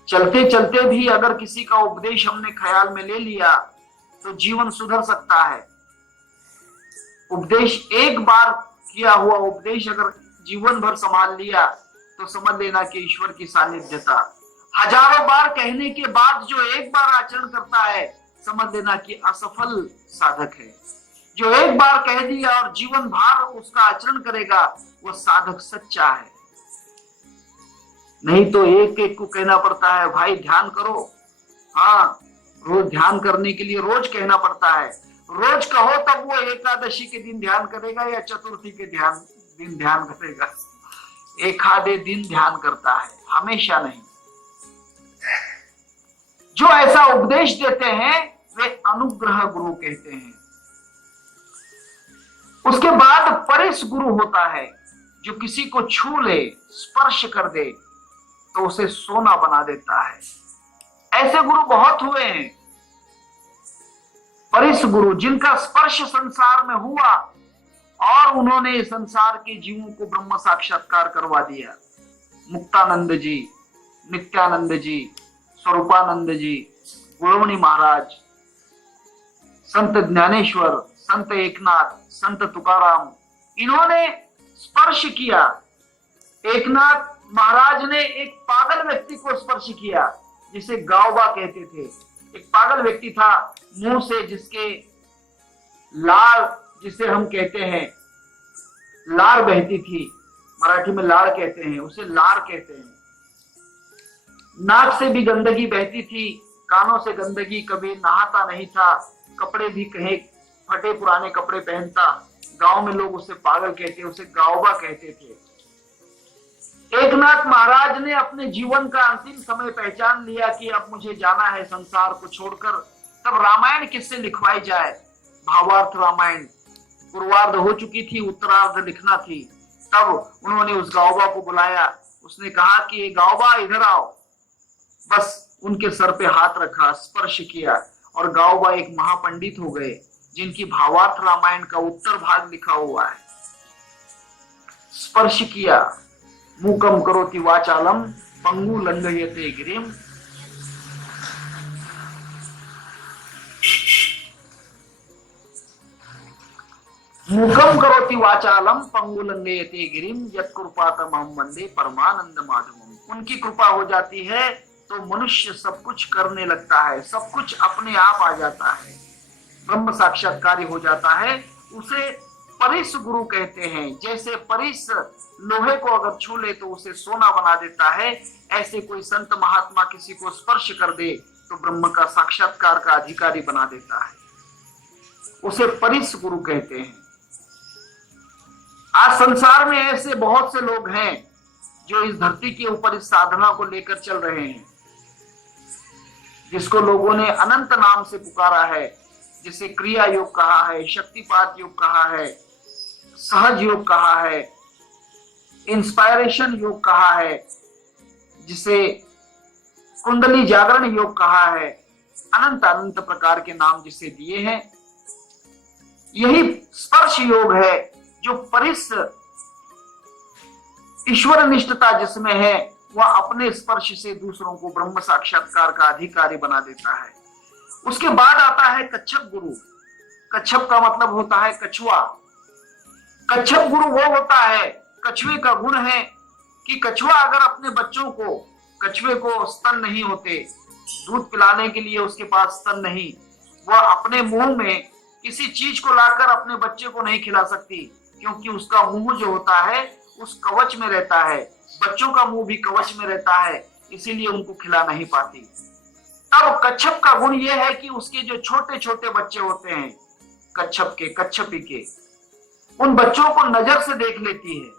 चलते चलते भी अगर किसी का उपदेश हमने ख्याल में ले लिया तो जीवन सुधर सकता है। उपदेश, एक बार किया हुआ उपदेश अगर जीवन भर संभाल लिया तो समझ लेना कि ईश्वर की सानिध्यता। हजारों बार कहने के बाद जो एक बार आचरण करता है, समझ लेना कि असफल साधक है। जो एक बार कह दिया और जीवन भर उसका आचरण करेगा, वह साधक सच्चा है। नहीं तो एक एक को कहना पड़ता है भाई ध्यान करो, हाँ रोज ध्यान करने के लिए रोज कहना पड़ता है। रोज कहो तब वो एकादशी के दिन ध्यान करेगा या चतुर्थी के दिन ध्यान करेगा। एक आधे दिन ध्यान करता है, हमेशा नहीं। जो ऐसा उपदेश देते हैं वे अनुग्रह गुरु कहते हैं। उसके बाद परिस गुरु होता है, जो किसी को छू ले, स्पर्श कर दे तो उसे सोना बना देता है। ऐसे गुरु बहुत हुए हैं। परिस गुरु, जिनका स्पर्श संसार में हुआ और उन्होंने संसार के जीवों को ब्रह्म साक्षात्कार करवा दिया। मुक्तानंद जी, नित्यानंद जी, स्वरूपानंद जी, गुणवणी महाराज, संत ज्ञानेश्वर, संत एकनाथ, संत तुकाराम, इन्होंने स्पर्श किया। एकनाथ महाराज ने एक पागल व्यक्ति को स्पर्श किया, जिसे गावबा कहते थे। एक पागल व्यक्ति था, मुंह से जिसके लार, जिसे हम कहते हैं लार बहती थी, मराठी में लाड़ कहते हैं, उसे लार कहते हैं। नाक से भी गंदगी बहती थी, कानों से गंदगी, कभी नहाता नहीं था, कपड़े भी कहे फटे पुराने कपड़े पहनता। गांव में लोग उसे पागल कहते, उसे गावबा कहते थे। एकनाथ महाराज ने अपने जीवन का अंतिम समय पहचान लिया कि अब मुझे जाना है संसार को छोड़कर। तब रामायण किससे लिखवाई जाए, भावार्थ रामायण पूर्वार्ध हो चुकी थी, उत्तरार्ध लिखना थी। तब उन्होंने उस गावबा को बुलाया। उसने कहा कि ये गावबा इधर आओ। बस उनके सर पे हाथ रखा, स्पर्श किया और गावबा एक महापंडित हो गए, जिनकी भावार्थ रामायण का उत्तर भाग लिखा हुआ है। स्पर्श किया, मूकम करोति वाचालम पंगु लंघयते गिरिम। मूकम करोति वाचालम पंगुलंघयते गिरिम यत्कृपातमहं वंदे परमानंद माधवम। उनकी कृपा हो जाती है तो मनुष्य सब कुछ करने लगता है, सब कुछ अपने आप आ जाता है, ब्रह्म साक्षात्कार हो जाता है। उसे परिस गुरु कहते हैं। जैसे परिस लोहे को अगर छू ले तो उसे सोना बना देता है, ऐसे कोई संत महात्मा किसी को स्पर्श कर दे तो ब्रह्म का साक्षात्कार का अधिकारी बना देता है, उसे परिस गुरु कहते हैं। आज संसार में ऐसे बहुत से लोग हैं जो इस धरती के ऊपर इस साधना को लेकर चल रहे हैं, जिसको लोगों ने अनंत नाम से पुकारा है, जिसे क्रिया योग कहा है, शक्तिपात योग कहा है, सहज योग कहा है, इंस्पायरेशन योग कहा है, जिसे कुंडली जागरण योग कहा है, अनंत अनंत प्रकार के नाम जिसे दिए हैं। यही स्पर्श योग है जो परिस ईश्वर निष्ठता जिसमें है, वह अपने स्पर्श से दूसरों को ब्रह्म साक्षात्कार का अधिकारी बना देता है। उसके बाद आता है कच्छप गुरु। कच्छप का मतलब होता है कछुआ। कच्छप गुरु वो होता है, कछुए का गुण है कि कछुआ अगर अपने बच्चों को, कछुए को स्तन नहीं होते, दूध पिलाने के लिए उसके पास स्तन नहीं, वह अपने मुंह में किसी चीज को लाकर अपने बच्चे को नहीं खिला सकती, क्योंकि उसका मुंह जो होता है उस कवच में रहता है, बच्चों का मुंह भी कवच में रहता है, इसीलिए उनको खिला नहीं पाती। तब कच्छप का गुण यह है कि उसके जो छोटे छोटे बच्चे होते हैं, कच्छप के, कच्छपी के, उन बच्चों को नजर से देख लेती है।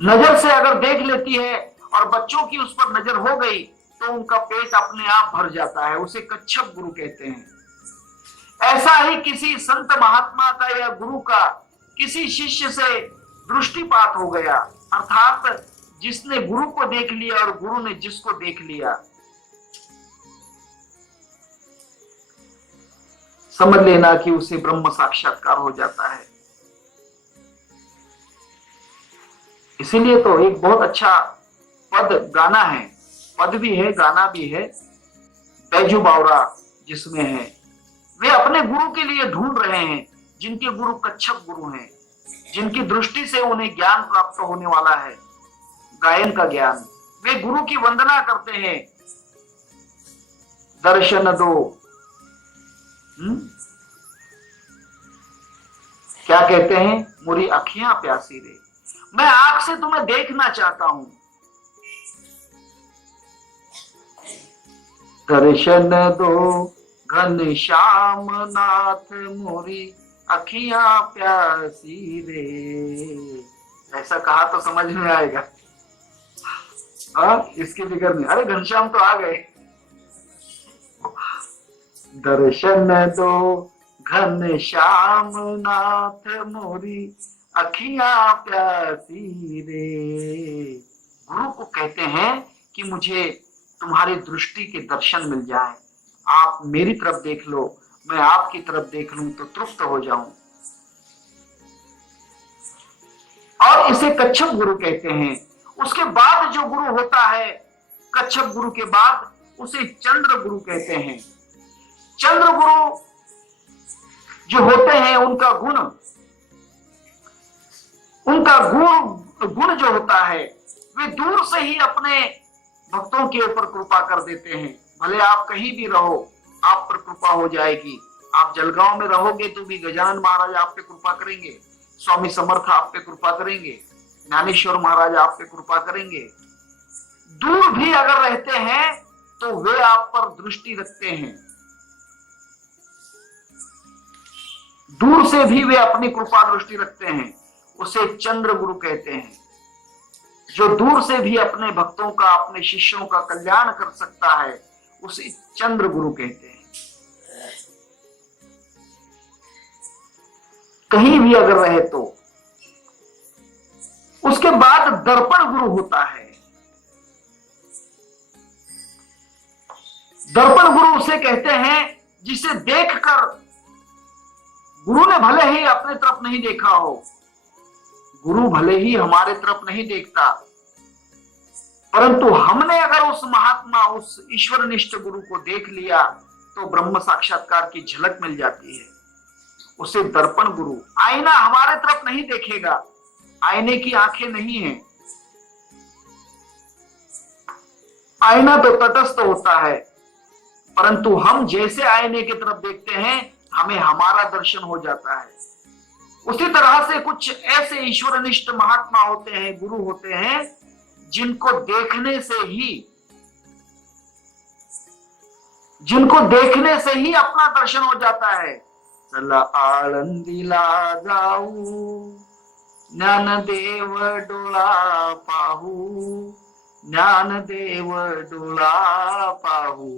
नजर से अगर देख लेती है और बच्चों की उस पर नजर हो गई तो उनका पेट अपने आप भर जाता है, उसे कच्छप गुरु कहते हैं। ऐसा ही किसी संत महात्मा का या गुरु का किसी शिष्य से दृष्टिपात हो गया, अर्थात जिसने गुरु को देख लिया और गुरु ने जिसको देख लिया, समझ लेना कि उसे ब्रह्म साक्षात्कार हो जाता है। इसीलिए तो एक बहुत अच्छा पद गाना है, पद भी है गाना भी है, बैजू बावरा जिसमें है, वे अपने गुरु के लिए ढूंढ रहे हैं, जिनके गुरु कच्छप गुरु हैं, जिनकी दृष्टि से उन्हें ज्ञान प्राप्त होने वाला है, गायन का ज्ञान। वे गुरु की वंदना करते हैं, दर्शन दो। क्या कहते हैं, मुरी अखियां प्यासी रे, मैं आंख से तुम्हें देखना चाहता हूं। दर्शन दो घन श्याम नाथ मोरी अखियां प्यासी रे। ऐसा कहा तो समझ में आएगा। इसकी फिक्र नहीं, अरे घनश्याम तो आ गए। दर्शन दो घन श्याम नाथ मोरी अखियां प्यासी रे। गुरु को कहते हैं कि मुझे तुम्हारी दृष्टि के दर्शन मिल जाए, आप मेरी तरफ देख लो, मैं आपकी तरफ देख लूं तो तृप्त हो जाऊं। और इसे कच्छप गुरु कहते हैं। उसके बाद जो गुरु होता है, कच्छप गुरु के बाद, उसे चंद्र गुरु कहते हैं। चंद्र गुरु जो होते हैं, उनका गुण जो होता है, वे दूर से ही अपने भक्तों के ऊपर कृपा कर देते हैं। भले आप कहीं भी रहो, आप पर कृपा हो जाएगी। आप जलगांव में रहोगे तो भी गजानन महाराज आप पे कृपा करेंगे, स्वामी समर्थ आप पे कृपा करेंगे, ज्ञानेश्वर महाराज आप पे कृपा करेंगे। दूर भी अगर रहते हैं तो वे आप पर दृष्टि रखते हैं, दूर से भी वे अपनी कृपा दृष्टि रखते हैं। उसे चंद्र गुरु कहते हैं। जो दूर से भी अपने भक्तों का, अपने शिष्यों का कल्याण कर सकता है, उसे चंद्र गुरु कहते हैं। कहीं भी अगर रहे तो। उसके बाद दर्पण गुरु होता है। दर्पण गुरु उसे कहते हैं जिसे देखकर, गुरु ने भले ही अपने तरफ नहीं देखा हो, गुरु भले ही हमारे तरफ नहीं देखता, परंतु हमने अगर उस महात्मा, उस ईश्वरनिष्ठ गुरु को देख लिया तो ब्रह्म साक्षात्कार की झलक मिल जाती है। उसे दर्पण गुरु। आईना हमारे तरफ नहीं देखेगा, आईने की आंखें नहीं है। आईना तो तटस्थ होता है, परंतु हम जैसे आईने की तरफ देखते हैं हमें हमारा दर्शन हो जाता है। उसी तरह से कुछ ऐसे ईश्वरनिष्ठ महात्मा होते हैं, गुरु होते हैं, जिनको देखने से ही अपना दर्शन हो जाता है। चला आळंदीला जाऊ, ज्ञानदेव डोळा पाहू, ज्ञानदेव डोळा पाहू,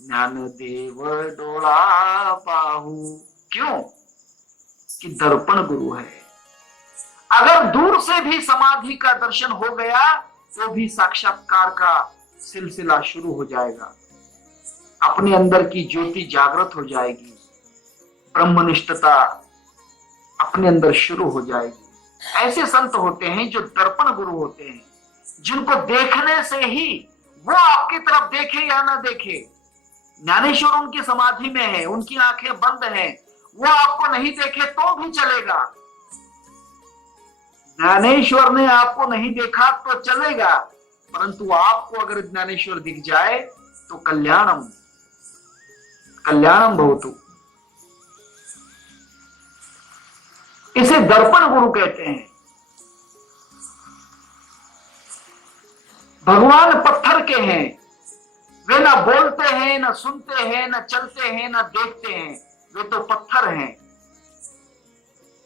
ज्ञानदेव डोळा पाहू। क्यों? कि दर्पण गुरु है। अगर दूर से भी समाधि का दर्शन हो गया तो भी साक्षात्कार का सिलसिला शुरू हो जाएगा, अपने अंदर की ज्योति जागृत हो जाएगी, ब्रह्मनिष्ठता अपने अंदर शुरू हो जाएगी। ऐसे संत होते हैं जो दर्पण गुरु होते हैं, जिनको देखने से ही, वो आपकी तरफ देखे या ना देखे, ज्ञानेश्वर उनकी समाधि में है, उनकी आंखें बंद हैं, वो आपको नहीं देखे तो भी चलेगा। ज्ञानेश्वर ने आपको नहीं देखा तो चलेगा, परंतु आपको अगर ज्ञानेश्वर दिख जाए तो कल्याणम कल्याणम भवतु। इसे दर्पण गुरु कहते हैं। भगवान पत्थर के हैं, वे ना बोलते हैं, ना सुनते हैं, ना चलते हैं, ना देखते हैं, वे तो पत्थर हैं,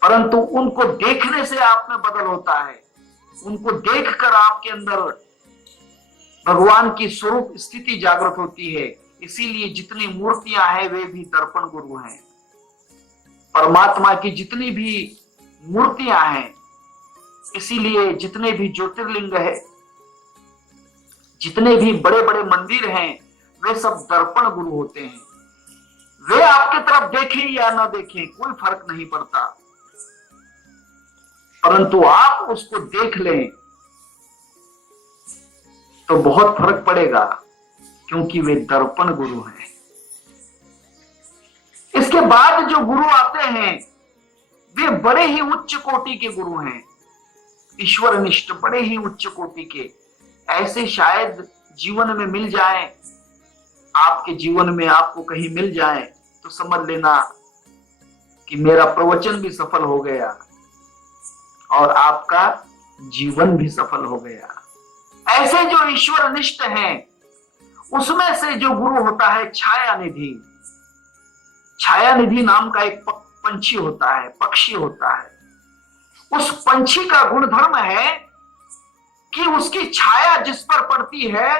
परंतु उनको देखने से आप में बदल होता है। उनको देखकर आपके अंदर भगवान की स्वरूप स्थिति जागृत होती है। इसीलिए जितनी मूर्तियां हैं वे भी दर्पण गुरु हैं। परमात्मा की जितनी भी मूर्तियां हैं, इसीलिए जितने भी ज्योतिर्लिंग है, जितने भी बड़े बड़े मंदिर हैं, वे सब दर्पण गुरु होते हैं। वे आपके तरफ देखें या ना देखें कोई फर्क नहीं पड़ता, परंतु आप उसको देख लें तो बहुत फर्क पड़ेगा, क्योंकि वे दर्पण गुरु हैं। इसके बाद जो गुरु आते हैं वे बड़े ही उच्च कोटि के गुरु हैं, ईश्वरनिष्ठ, बड़े ही उच्च कोटि के। ऐसे शायद जीवन में मिल जाएं, आपके जीवन में आपको कहीं मिल जाएं तो समझ लेना कि मेरा प्रवचन भी सफल हो गया और आपका जीवन भी सफल हो गया। ऐसे जो ईश्वरनिष्ठ हैं, उसमें से जो गुरु होता है छाया निधि। छाया निधि नाम का एक पंछी होता है, पक्षी होता है। उस पंछी का गुणधर्म है कि उसकी छाया जिस पर पड़ती है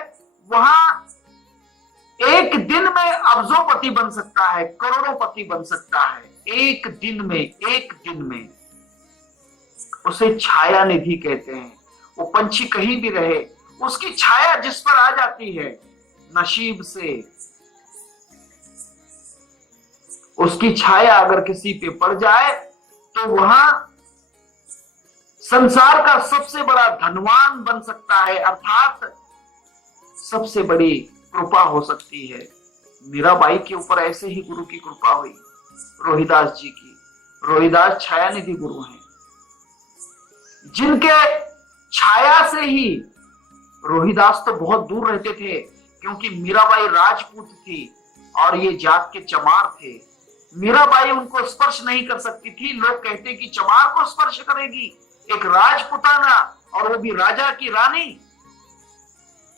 वहां एक दिन में अब्जोपति बन सकता है, करोड़ोंपति बन सकता है। एक दिन में उसे छाया निधि कहते हैं। वो पंछी कहीं भी रहे, उसकी छाया जिस पर आ जाती है, नसीब से उसकी छाया अगर किसी पे पड़ जाए तो वहां संसार का सबसे बड़ा धनवान बन सकता है, अर्थात सबसे बड़ी कृपा हो सकती है। मीराबाई के ऊपर ऐसे ही गुरु की कृपा हुई, रोहिदास जी की। रोहिदास छाया निधि गुरु हैं, जिनके छाया से ही रोहिदास तो बहुत दूर रहते थे, क्योंकि मीराबाई राजपूत थी और ये जात के चमार थे। मीराबाई उनको स्पर्श नहीं कर सकती थी। लोग कहते कि चमार को स्पर्श करेगी, एक राजपुताना, और वो भी राजा की रानी,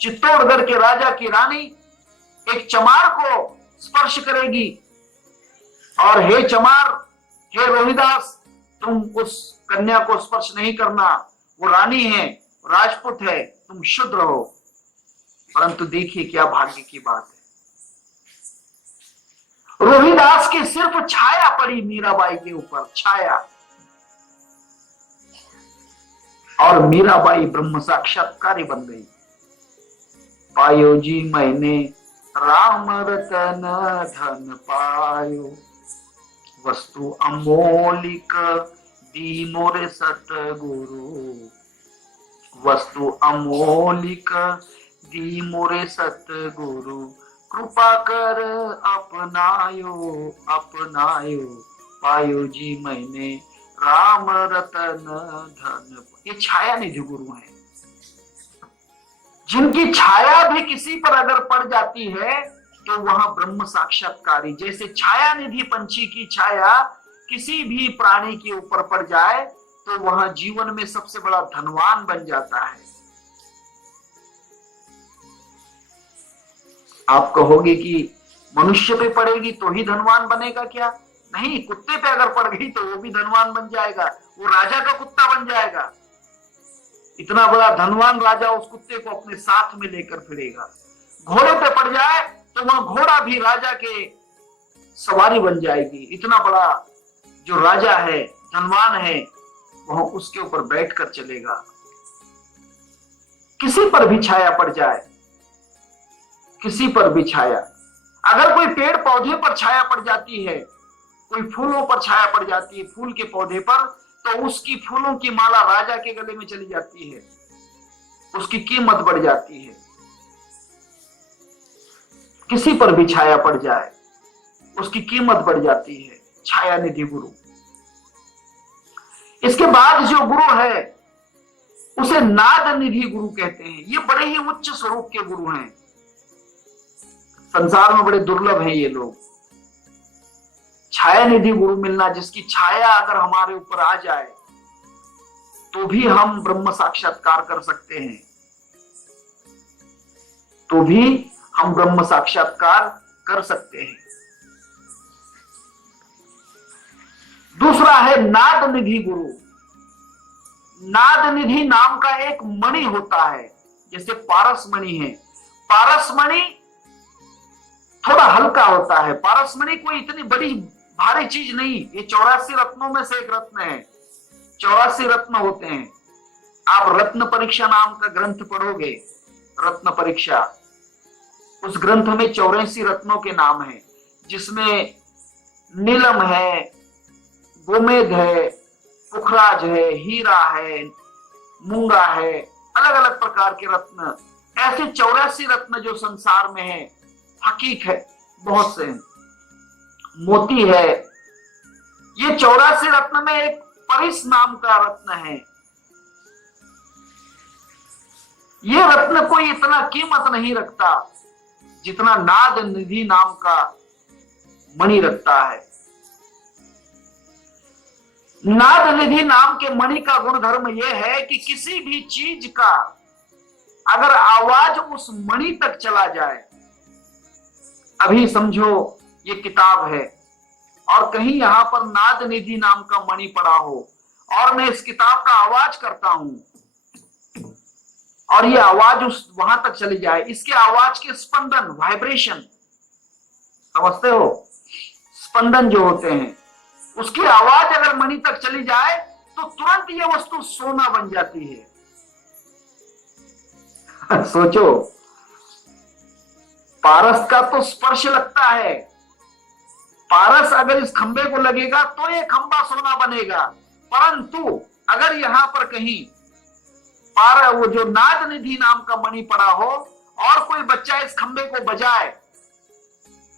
चित्तौड़गढ़ के राजा की रानी एक चमार को स्पर्श करेगी। और हे चमार, हे रोहिदास, तुम उस कन्या को स्पर्श नहीं करना, वो रानी है, राजपूत है, तुम शुद्र हो। परंतु देखिए क्या भाग्य की बात है, रोहिदास की सिर्फ छाया पड़ी मीराबाई के ऊपर, छाया, और मीराबाई ब्रह्म साक्षात्कारी बन गई। पायो जी मैंने राम रतन धन पायो, वस्तु अमोलिक दी मोरे सतगुरु, वस्तु अमोलिक दी मोरे सतगुरु, कृपा कर अपनायो अपनायो पायो जी मैंने राम रतन धन। ये छाया निधि गुरु हैं, जिनकी छाया भी किसी पर अगर पड़ जाती है तो वह ब्रह्म साक्षात्कारी। जैसे छाया निधि पंछी की छाया किसी भी प्राणी के ऊपर पड़ जाए तो वह जीवन में सबसे बड़ा धनवान बन जाता है। आप कहोगे कि मनुष्य पे पड़ेगी तो ही धनवान बनेगा क्या? नहीं, कुत्ते पे अगर पड़ गई तो वो भी धनवान बन जाएगा, वो राजा का कुत्ता बन जाएगा। इतना बड़ा धनवान राजा उस कुत्ते को अपने साथ में लेकर फिरेगा। घोड़े पे पड़ जाए तो वह घोड़ा भी राजा के सवारी बन जाएगी। इतना बड़ा जो राजा है, धनवान है, वह उसके ऊपर बैठकर चलेगा। किसी पर भी छाया पड़ जाए, किसी पर भी छाया, अगर कोई पेड़ पौधे पर छाया पड़ जाती है, कोई फूलों पर छाया पड़ जाती है, फूल के पौधे पर, तो उसकी फूलों की माला राजा के गले में चली जाती है, उसकी कीमत बढ़ जाती है। किसी पर भी छाया पड़ जाए उसकी कीमत बढ़ जाती है। छाया निधि गुरु। इसके बाद जो गुरु है उसे नाद निधि गुरु कहते हैं। ये बड़े ही उच्च स्वरूप के गुरु हैं, संसार में बड़े दुर्लभ हैं ये लोग। छाया निधि गुरु मिलना, जिसकी छाया अगर हमारे ऊपर आ जाए तो भी हम ब्रह्म साक्षात्कार कर सकते हैं, तो भी हम ब्रह्म साक्षात्कार कर सकते हैं। दूसरा है नाद निधि गुरु। नाद निधि नाम का एक मणि होता है, जैसे पारस मणि है। पारस मणि थोड़ा हल्का होता है। पारस मणि कोई इतनी बड़ी भारी चीज नहीं, ये 84 रत्नों में से एक रत्न है। 84 रत्न होते हैं। आप रत्न परीक्षा नाम का ग्रंथ पढ़ोगे, रत्न परीक्षा, उस ग्रंथ में 84 रत्नों के नाम हैं, जिसमें नीलम है, गोमेद है, पुखराज है, हीरा है, मूंगा है, अलग अलग प्रकार के रत्न। ऐसे 84 रत्न जो संसार में है, हकीक है, बहुत से हैं। मोती है। ये 84 रत्न में एक परिस नाम का रत्न है। ये रत्न कोई इतना कीमत नहीं रखता जितना नाद निधि नाम का मणि रखता है। नाद निधि नाम के मणि का गुणधर्म यह है कि किसी भी चीज का अगर आवाज उस मणि तक चला जाए, अभी समझो ये किताब है और कहीं यहां पर नाद निधि नाम का मणि पड़ा हो और मैं इस किताब का आवाज करता हूं और ये आवाज उस वहां तक चली जाए, इसके आवाज के स्पंदन, वाइब्रेशन, समझते हो, स्पंदन जो होते हैं, उसकी आवाज अगर मणि तक चली जाए तो तुरंत ये वस्तु सोना बन जाती है। सोचो, पारस का तो स्पर्श लगता है। पारस अगर इस खंबे को लगेगा तो ये खंबा सोना बनेगा, परंतु अगर यहां पर कहीं वो जो नाद निधि नाम का मणि पड़ा हो और कोई बच्चा इस खंबे को बजाए,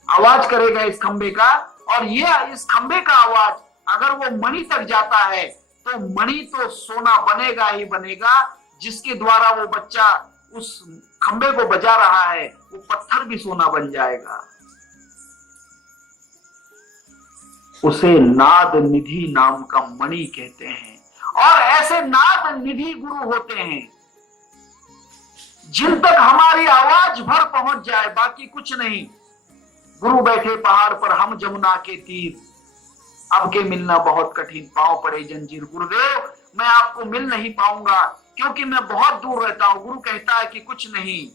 आवाज करेगा इस खंबे का, और ये इस खंबे का आवाज अगर वो मणि तक जाता है तो मणि तो सोना बनेगा ही बनेगा। जिसके द्वारा वो बच्चा उस खंबे को बजा रहा है वो पत्थर भी सोना बन जाएगा। उसे नाद निधि नाम का मणि कहते हैं। और ऐसे नाद निधि गुरु होते हैं जिन तक हमारी आवाज भर पहुंच जाए, बाकी कुछ नहीं। गुरु बैठे पहाड़ पर, हम जमुना के तीर, अब के मिलना बहुत कठिन, पांव पड़े जंजीर। गुरुदेव, मैं आपको मिल नहीं पाऊंगा क्योंकि मैं बहुत दूर रहता हूं। गुरु कहता है कि कुछ नहीं,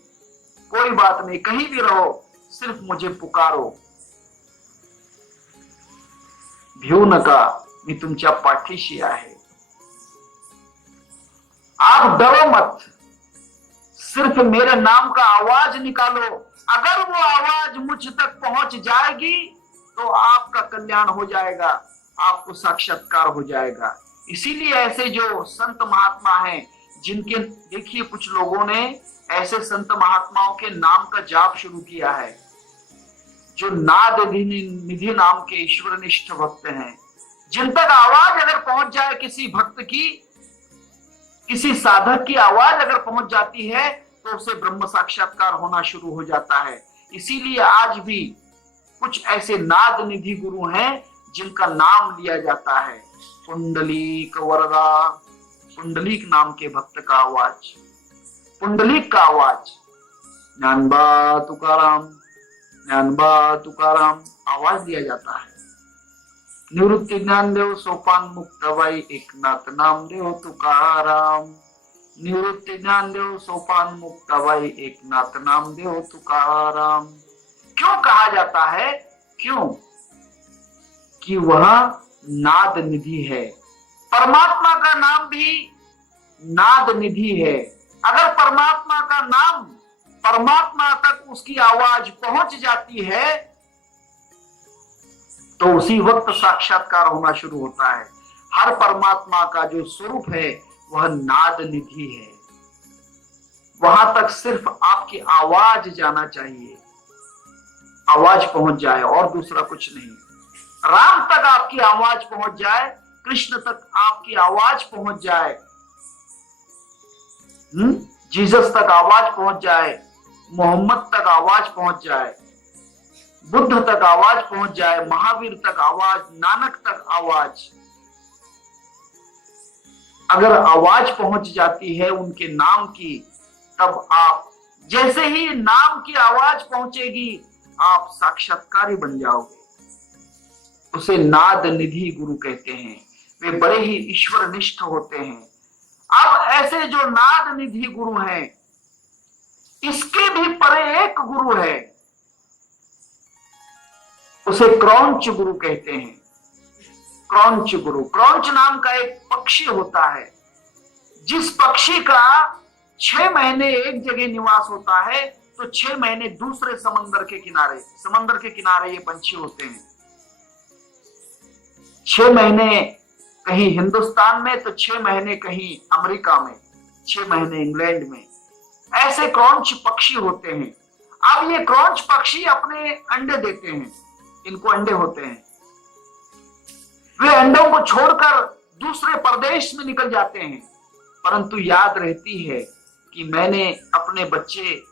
कोई बात नहीं, कहीं भी रहो, सिर्फ मुझे पुकारो। भिऊ नका, मी तुमच्या पाठीशी आहे। आप डरो मत, सिर्फ मेरे नाम का आवाज निकालो। अगर वो आवाज मुझ तक पहुंच जाएगी तो आपका कल्याण हो जाएगा, आपको साक्षात्कार हो जाएगा। इसीलिए ऐसे जो संत महात्मा हैं, जिनके, देखिए कुछ लोगों ने ऐसे संत महात्माओं के नाम का जाप शुरू किया है, जो नाद निधि नाम के ईश्वरनिष्ठ भक्त हैं। जिन तक आवाज अगर पहुंच जाए किसी भक्त की, किसी साधक की आवाज अगर पहुंच जाती है तो उसे ब्रह्म साक्षात्कार होना शुरू हो जाता है। इसीलिए आज भी कुछ ऐसे नाद निधि गुरु हैं जिनका नाम लिया जाता है, पुंडलीक वरदा, पुंडलीक नाम के भक्त का आवाज, पुंडलीक का आवाज, ज्ञानबा तुकाराम, ज्ञानबा तुकाराम आवाज दिया जाता है। निवृत्ति ज्ञानदेव सोपान मुक्ताबाई एकनाथ नामदेव तुकाराम, निवृत्ति ज्ञानदेव सोपान मुक्ताबाई एकनाथ नामदेव तुकाराम। क्यों कहा जाता है? क्यों कि वह नाद निधि है। परमात्मा का नाम भी नाद निधि है। अगर परमात्मा का नाम परमात्मा तक उसकी आवाज पहुंच जाती है तो उसी वक्त साक्षात्कार होना शुरू होता है। हर परमात्मा का जो स्वरूप है वह नाद निधि है। वहां तक सिर्फ आपकी आवाज जाना चाहिए, आवाज पहुंच जाए और दूसरा कुछ नहीं। राम तक आपकी आवाज पहुंच जाए, कृष्ण तक आपकी आवाज पहुंच जाए, जीसस तक आवाज पहुंच जाए, मोहम्मद तक आवाज पहुंच जाए, बुद्ध तक आवाज पहुंच जाए, महावीर तक आवाज, नानक तक आवाज। अगर आवाज पहुंच जाती है उनके नाम की, तब आप जैसे ही नाम की आवाज पहुंचेगी आप साक्षात्कारी बन जाओगे। उसे नाद निधि गुरु कहते हैं। वे बड़े ही ईश्वर निष्ठ होते हैं। अब ऐसे जो नाद निधि गुरु हैं, इसके भी परे एक गुरु है, उसे क्रौंच गुरु कहते हैं। क्रौंच गुरु, क्रौंच नाम का एक पक्षी होता है, जिस पक्षी का 6 महीने एक जगह निवास होता है तो 6 महीने दूसरे समंदर के किनारे ये पंछी होते हैं। 6 महीने कहीं हिंदुस्तान में तो 6 महीने कहीं अमेरिका में, 6 महीने इंग्लैंड में, ऐसे क्रौंच पक्षी होते हैं। अब ये क्रौंच पक्षी अपने अंडे देते हैं, इनको अंडे होते हैं। वे अंडों को छोड़कर दूसरे प्रदेश में निकल जाते हैं, परंतु याद रहती है कि मैंने अपने बच्चे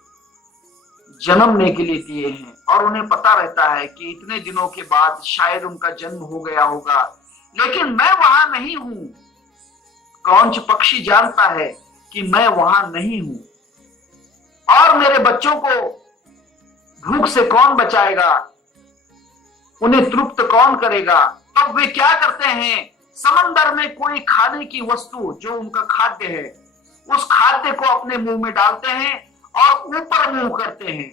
जन्मने के लिए दिए हैं, और उन्हें पता रहता है कि इतने दिनों के बाद शायद उनका जन्म हो गया होगा, लेकिन मैं वहां नहीं हूं। क्रौंच पक्षी जानता है कि मैं वहां नहीं हूं, और मेरे बच्चों को भूख से कौन बचाएगा, उन्हें तृप्त कौन करेगा। तब वे क्या करते हैं, समंदर में कोई खाने की वस्तु जो उनका खाद्य है, उस खाद्य को अपने मुंह में डालते हैं और ऊपर मुंह करते हैं,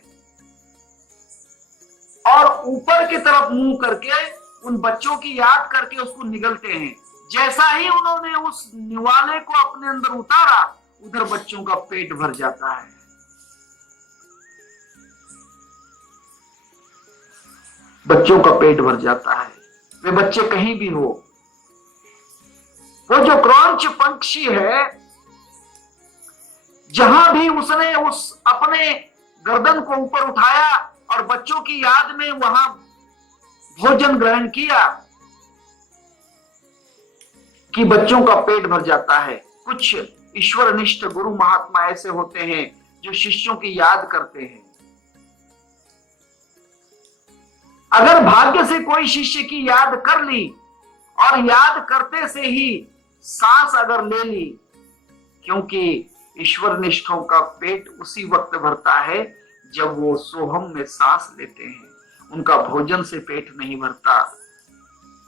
और ऊपर की तरफ मुंह करके उन बच्चों की याद करके उसको निगलते हैं। जैसा ही उन्होंने उस निवाले को अपने अंदर उतारा, उधर बच्चों का पेट भर जाता है। बच्चों का पेट भर जाता है, वे बच्चे कहीं भी हो। वो जो क्रौंच पक्षी है, जहां भी उसने उस अपने गर्दन को ऊपर उठाया और बच्चों की याद में वहां भोजन ग्रहण किया, कि बच्चों का पेट भर जाता है। कुछ ईश्वरनिष्ठ गुरु महात्मा ऐसे होते हैं जो शिष्यों की याद करते हैं। अगर भाग्य से कोई शिष्य की याद कर ली और याद करते से ही सांस अगर ले ली, क्योंकि ईश्वर निष्ठों का पेट उसी वक्त भरता है जब वो सोहम में सांस लेते हैं। उनका भोजन से पेट नहीं भरता,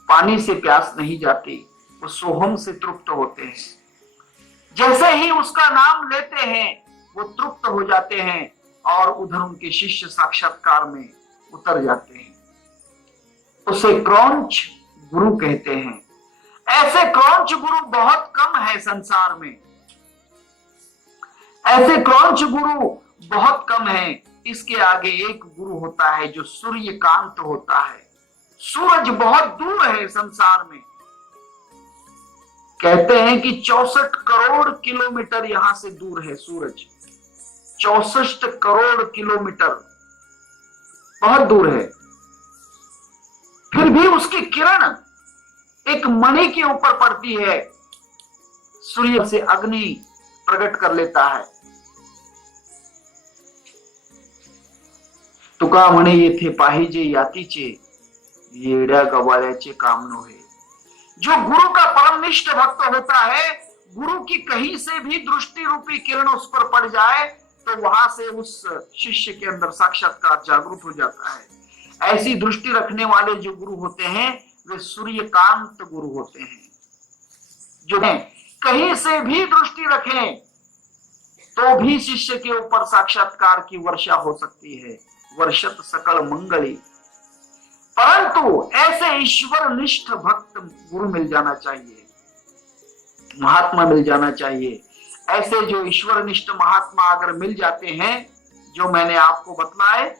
पानी से प्यास नहीं जाती, वो सोहम से तृप्त होते हैं। जैसे ही उसका नाम लेते हैं वो तृप्त हो जाते हैं और उधर उनके शिष्य साक्षात्कार में उतर जाते हैं। उसे क्रौंच गुरु कहते हैं। ऐसे क्रौंच गुरु बहुत कम है संसार में, ऐसे क्रौंच गुरु बहुत कम है। इसके आगे एक गुरु होता है जो सूर्यकांत होता है। सूरज बहुत दूर है संसार में, कहते हैं कि 64 करोड़ किलोमीटर यहां से दूर है सूरज। 64 करोड़ किलोमीटर बहुत दूर है, फिर भी उसकी किरण एक मणि के ऊपर पड़ती है, सूर्य से अग्नि प्रकट कर लेता है। तुका म्हणे येथे पाहिजे यातीचे, येड्या गवाऱ्याचे काम नव्हे। जो गुरु का परमनिष्ठ भक्त होता है, गुरु की कहीं से भी दृष्टि रूपी किरण उस पर पड़ जाए तो वहां से उस शिष्य के अंदर साक्षात्कार जागृत हो जाता है। ऐसी दृष्टि रखने वाले जो गुरु होते हैं वे सूर्यकांत गुरु होते हैं, जो कहीं से भी दृष्टि रखें तो भी शिष्य के ऊपर साक्षात्कार की वर्षा हो सकती है, वर्षत सकल मंगली। परंतु ऐसे ईश्वर निष्ठ भक्त गुरु मिल जाना चाहिए, महात्मा मिल जाना चाहिए। ऐसे जो ईश्वर निष्ठ महात्मा अगर मिल जाते हैं, जो मैंने आपको बतलाए,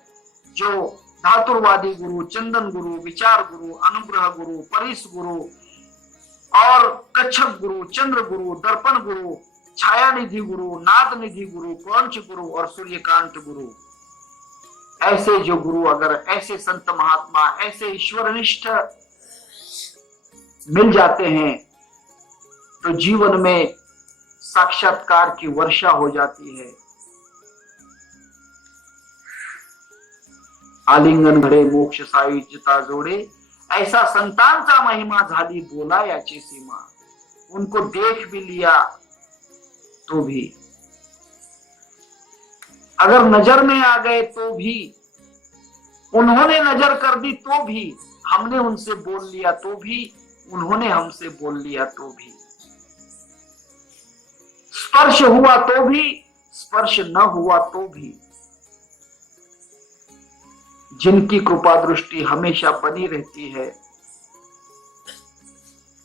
जो धातुरवादी गुरु, चंदन गुरु, विचार गुरु, अनुग्रह गुरु, परिस गुरु और कच्छप गुरु, चंद्र गुरु, दर्पण गुरु, छाया निधि गुरु, नाद निधि गुरु, पंच गुरु और सूर्यकांत गुरु, ऐसे जो गुरु अगर ऐसे संत महात्मा ऐसे ईश्वरनिष्ठ मिल जाते हैं तो जीवन में साक्षात्कार की वर्षा हो जाती है। आलिंगन घडे मोक्ष सायुज्यता जोडे, ऐसा संतांचा महिमा झाली बोला याची सीमा। उनको देख भी लिया तो भी, अगर नजर में आ गए तो भी, उन्होंने नजर कर दी तो भी, हमने उनसे बोल लिया तो भी, उन्होंने हमसे बोल लिया तो भी, स्पर्श हुआ तो भी, स्पर्श न हुआ तो भी, जिनकी कृपा दृष्टि हमेशा बनी रहती है,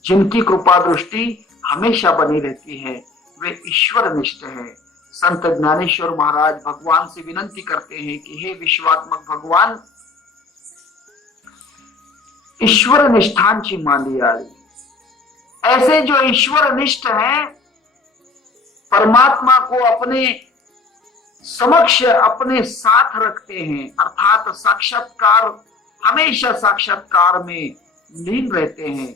जिनकी कृपा दृष्टि हमेशा बनी रहती है, वे ईश्वर निष्ठ है। संत ज्ञानेश्वर महाराज भगवान से विनंती करते हैं कि हे विश्वात्मक भगवान, ईश्वर निष्ठांची मालियाळी, ऐसे जो ईश्वर निष्ठ हैं, परमात्मा को अपने समक्ष अपने साथ रखते हैं, अर्थात साक्षात्कार, हमेशा साक्षात्कार में लीन रहते हैं,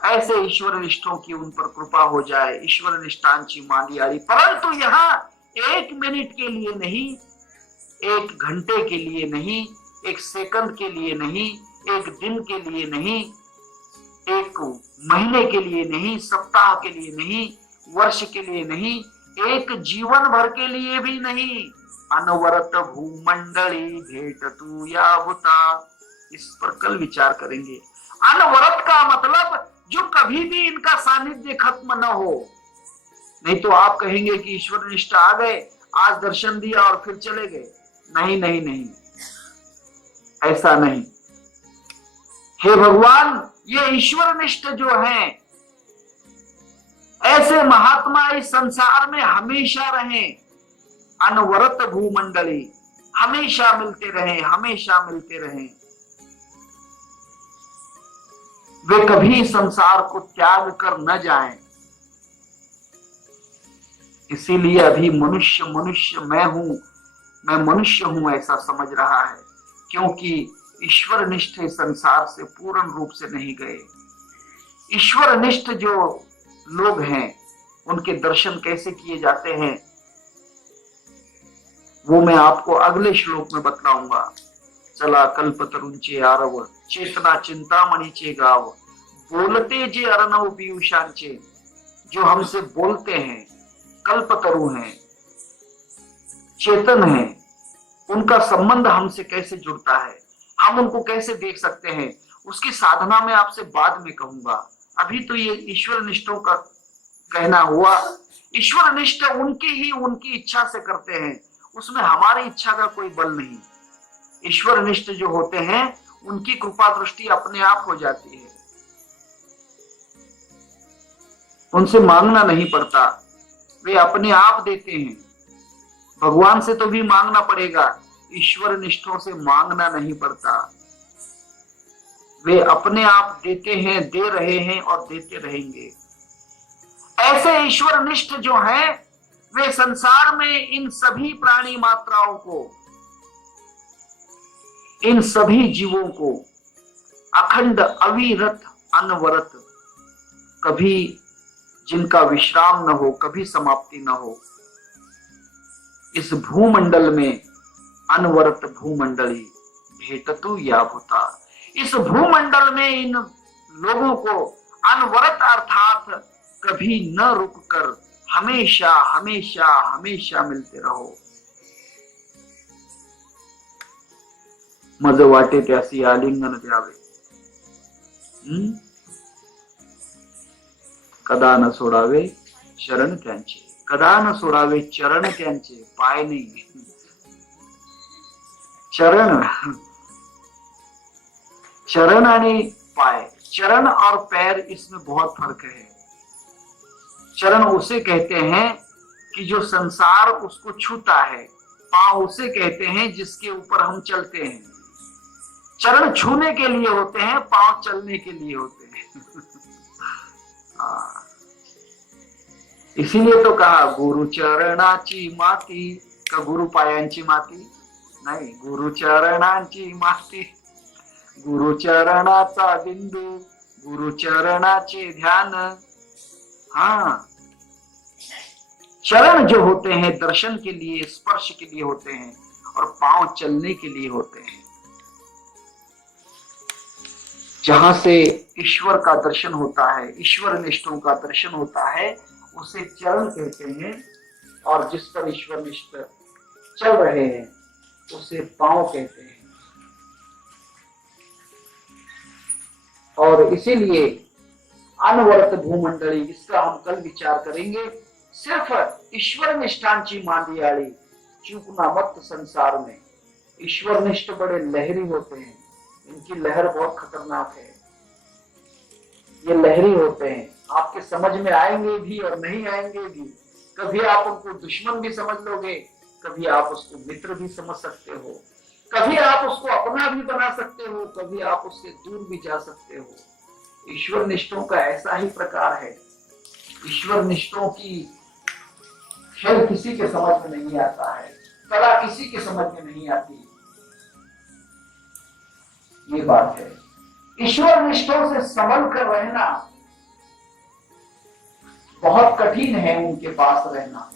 ऐसे ईश्वर निष्ठों की उन पर कृपा हो जाए। ईश्वर निष्ठांची मालियाळी, परंतु यहाँ 1 मिनट के लिए नहीं, 1 घंटे के लिए नहीं, 1 सेकंड के लिए नहीं, 1 दिन के लिए नहीं, 1 महीने के लिए नहीं, सप्ताह के लिए नहीं, वर्ष के लिए नहीं, 1 जीवन भर के लिए भी नहीं। अनवरत भूमंडली भेट तू यावता, इस पर कल विचार करेंगे। अनवरत का मतलब जो कभी भी इनका सानिध्य खत्म न हो। नहीं तो आप कहेंगे कि ईश्वर निष्ठ आ गए, आज दर्शन दिया और फिर चले गए। नहीं नहीं नहीं, ऐसा नहीं। हे भगवान, ये ईश्वर निष्ठ जो हैं, ऐसे महात्मा इस संसार में हमेशा रहें। अनवरत भूमंडली, हमेशा मिलते रहें, हमेशा मिलते रहें। वे कभी संसार को त्याग कर न जाएं। इसीलिए अभी मनुष्य मनुष्य मैं हूं, मैं मनुष्य हूं ऐसा समझ रहा है, क्योंकि ईश्वर निष्ठ संसार से पूर्ण रूप से नहीं गए। ईश्वर निष्ठ जो लोग हैं उनके दर्शन कैसे किए जाते हैं वो मैं आपको अगले श्लोक में बतलाऊंगा। चला कल्पतरूंचे आरव, चेतना चिंतामणीचे गाव, बोलते जे अर्णव पीयूषांचे, जो हमसे बोलते हैं, कल्पतरु हैं, चेतन हैं, उनका संबंध हमसे कैसे जुड़ता है, हम उनको कैसे देख सकते हैं, उसकी साधना में आपसे बाद में कहूंगा। अभी तो ये ईश्वर निष्ठों का कहना हुआ। ईश्वर निष्ठ उनकी इच्छा से करते हैं, उसमें हमारी इच्छा का कोई बल नहीं। ईश्वर निष्ठ जो होते हैं उनकी कृपा दृष्टि अपने आप हो जाती है, उनसे मांगना नहीं पड़ता, वे अपने आप देते हैं। भगवान से तो भी मांगना पड़ेगा, ईश्वर निष्ठों से मांगना नहीं पड़ता। वे अपने आप देते हैं, दे रहे हैं और देते रहेंगे। ऐसे ईश्वर निष्ठ जो हैं, वे संसार में इन सभी प्राणी मात्राओं को, इन सभी जीवों को अखंड अविरत अनवरत कभी जिनका विश्राम न हो, कभी समाप्ति न हो। इस भूमंडल में अनवरत भूमंडली भेटतु या भूता। इस भूमंडल में इन लोगों को अनवरत अर्थात कभी न रुक कर हमेशा हमेशा हमेशा मिलते रहो। मज वाटे त्यासी आलिंगन द्यावे, कदा न सोडावे चरण त्यांचे, कदा न सोडावे चरण त्यांचे, पाय नहीं, चरण, चरण आणि पाय, चरण और पैर इसमें बहुत फर्क है। चरण उसे कहते हैं कि जो संसार उसको छूता है, पांव उसे कहते हैं जिसके ऊपर हम चलते हैं। चरण छूने के लिए होते हैं, पांव चलने के लिए होते हैं। इसीलिए तो कहा गुरु चरणाची माती, का गुरु पायांची माती नाही, गुरु चरणाची माती, गुरु चरणाचा बिंदू, गुरु चरणाचे ध्यान। हाँ, चरण जो होते हैं दर्शन के लिए, स्पर्श के लिए होते हैं, और पांव चलने के लिए होते हैं। जहां से ईश्वर का दर्शन होता है, ईश्वर निष्ठों का दर्शन होता है, उसे चरण कहते हैं। और जिस पर ईश्वर निष्ठ चल रहे हैं उसे पांव कहते हैं। और इसीलिए अनवरत भूमंडली, इसका हम कल विचार करेंगे। सिर्फ ईश्वर निष्ठांची मांदियाळी चूकना मत संसार में। ईश्वर निष्ठ बड़े लहरी होते हैं, इनकी लहर बहुत खतरनाक है। ये लहरी होते हैं, आपके समझ में आएंगे भी और नहीं आएंगे भी। कभी आप उनको दुश्मन भी समझ लोगे, कभी आप उसको मित्र भी समझ सकते हो, कभी आप उसको अपना भी बना सकते हो, कभी आप उससे दूर भी जा सकते हो। ईश्वर निष्ठों का ऐसा ही प्रकार है। ईश्वर निष्ठों की खेल किसी के समझ में नहीं आता है, कला किसी के समझ में नहीं आती। ये बात है। ईश्वर निष्ठों से संभल कर रहना बहुत कठिन है, उनके पास रहना।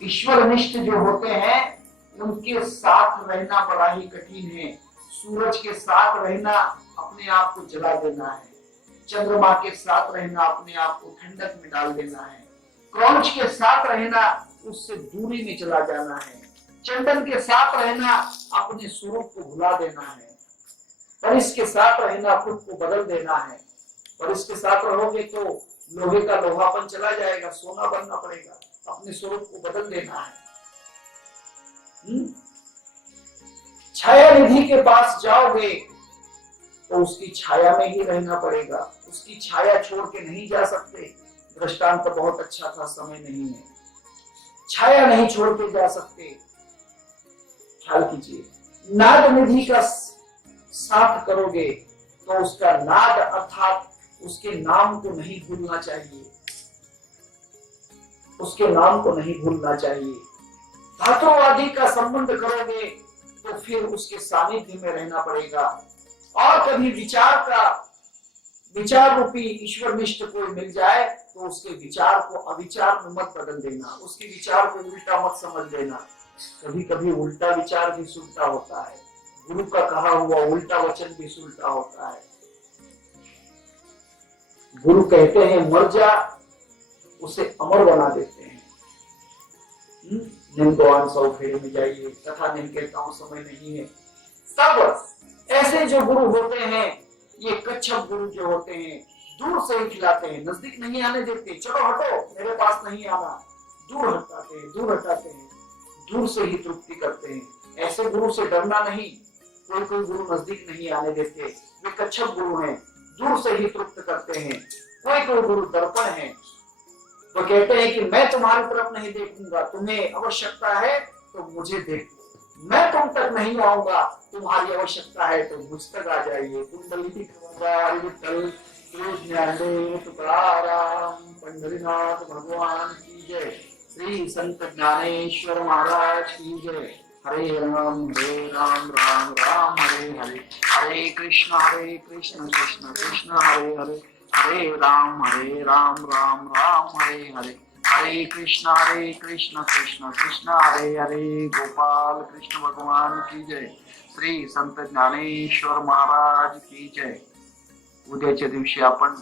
ईश्वर निष्ठ जो होते हैं उनके साथ रहना बड़ा ही कठिन है। सूरज के साथ रहना अपने आप को जला देना है, चंद्रमा के साथ रहना अपने आप को ठंडक में डाल देना है, क्रौंच के साथ रहना उससे दूरी में चला जाना है, चंदन के साथ रहना अपने स्वरूप को भुला देना है, पर इसके साथ रहना खुद को बदल देना है। पर इसके साथ रहोगे तो लोहे का लोहापन चला जाएगा, सोना बनना पड़ेगा, अपने स्वरूप को बदल देना है। छाया निधि के पास जाओगे तो उसकी छाया में ही रहना पड़ेगा, उसकी छाया छोड़ के नहीं जा सकते। दृष्टांत तो बहुत अच्छा था, समय नहीं है, छाया नहीं छोड़ के जा सकते। ख्याल कीजिए, नाद निधि का साथ करोगे तो उसका नाद अर्थात उसके नाम को नहीं भूलना चाहिए, उसके नाम को नहीं भूलना चाहिए। धातुवादी का संबंध करोगे तो फिर उसके सानिध्य में रहना पड़ेगा। और कभी विचार रूपी ईश्वर निष्ठ को मिल जाए तो उसके विचार को अविचार में मत बदल देना, उसके विचार को उल्टा मत समझ लेना। कभी कभी उल्टा विचार भी सुलटा होता है, गुरु का कहा हुआ उल्टा वचन भी सुलटा होता है। गुरु कहते हैं मर जा, उसे अमर बना देते हैं। निम्न सौ फेरे में जाइए, तथा नहीं कहता हूं समय नहीं है। तब ऐसे जो गुरु होते हैं, ये कच्छप गुरु जो होते हैं, दूर से ही खिलाते हैं, नजदीक नहीं आने देते। चलो हटो, मेरे पास नहीं आना, दूर हटाते हैं, दूर हटाते हैं, दूर से ही तृप्ति करते हैं। ऐसे गुरु से डरना नहीं। कोई कोई गुरु नजदीक नहीं आने देते, वे कच्छप गुरु हैं, दूर से ही तृप्त करते हैं। कोई कोई गुरु दर्पण है, वो कहते हैं कि मैं तुम्हारी तरफ नहीं देखूंगा, तुम्हें आवश्यकता है तो मुझे देखो, मैं तुम तक नहीं आऊंगा, तुम्हारी आवश्यकता है तो मुझ तक आ जाइए। कुंडली तुकाराम, पंढरीनाथ भगवान की जय। श्री संत ज्ञानेश्वर महाराज की जय। हरे राम राम राम हरे हरे, हरे कृष्ण कृष्ण कृष्ण हरे हरे, हरे राम राम राम हरे हरे, हरे कृष्ण कृष्ण कृष्ण हरे हरे। गोपाल कृष्ण भगवान की जय। श्री संत ज्ञानेश्वर महाराज की जय। उद्याच्या दिवशी आपण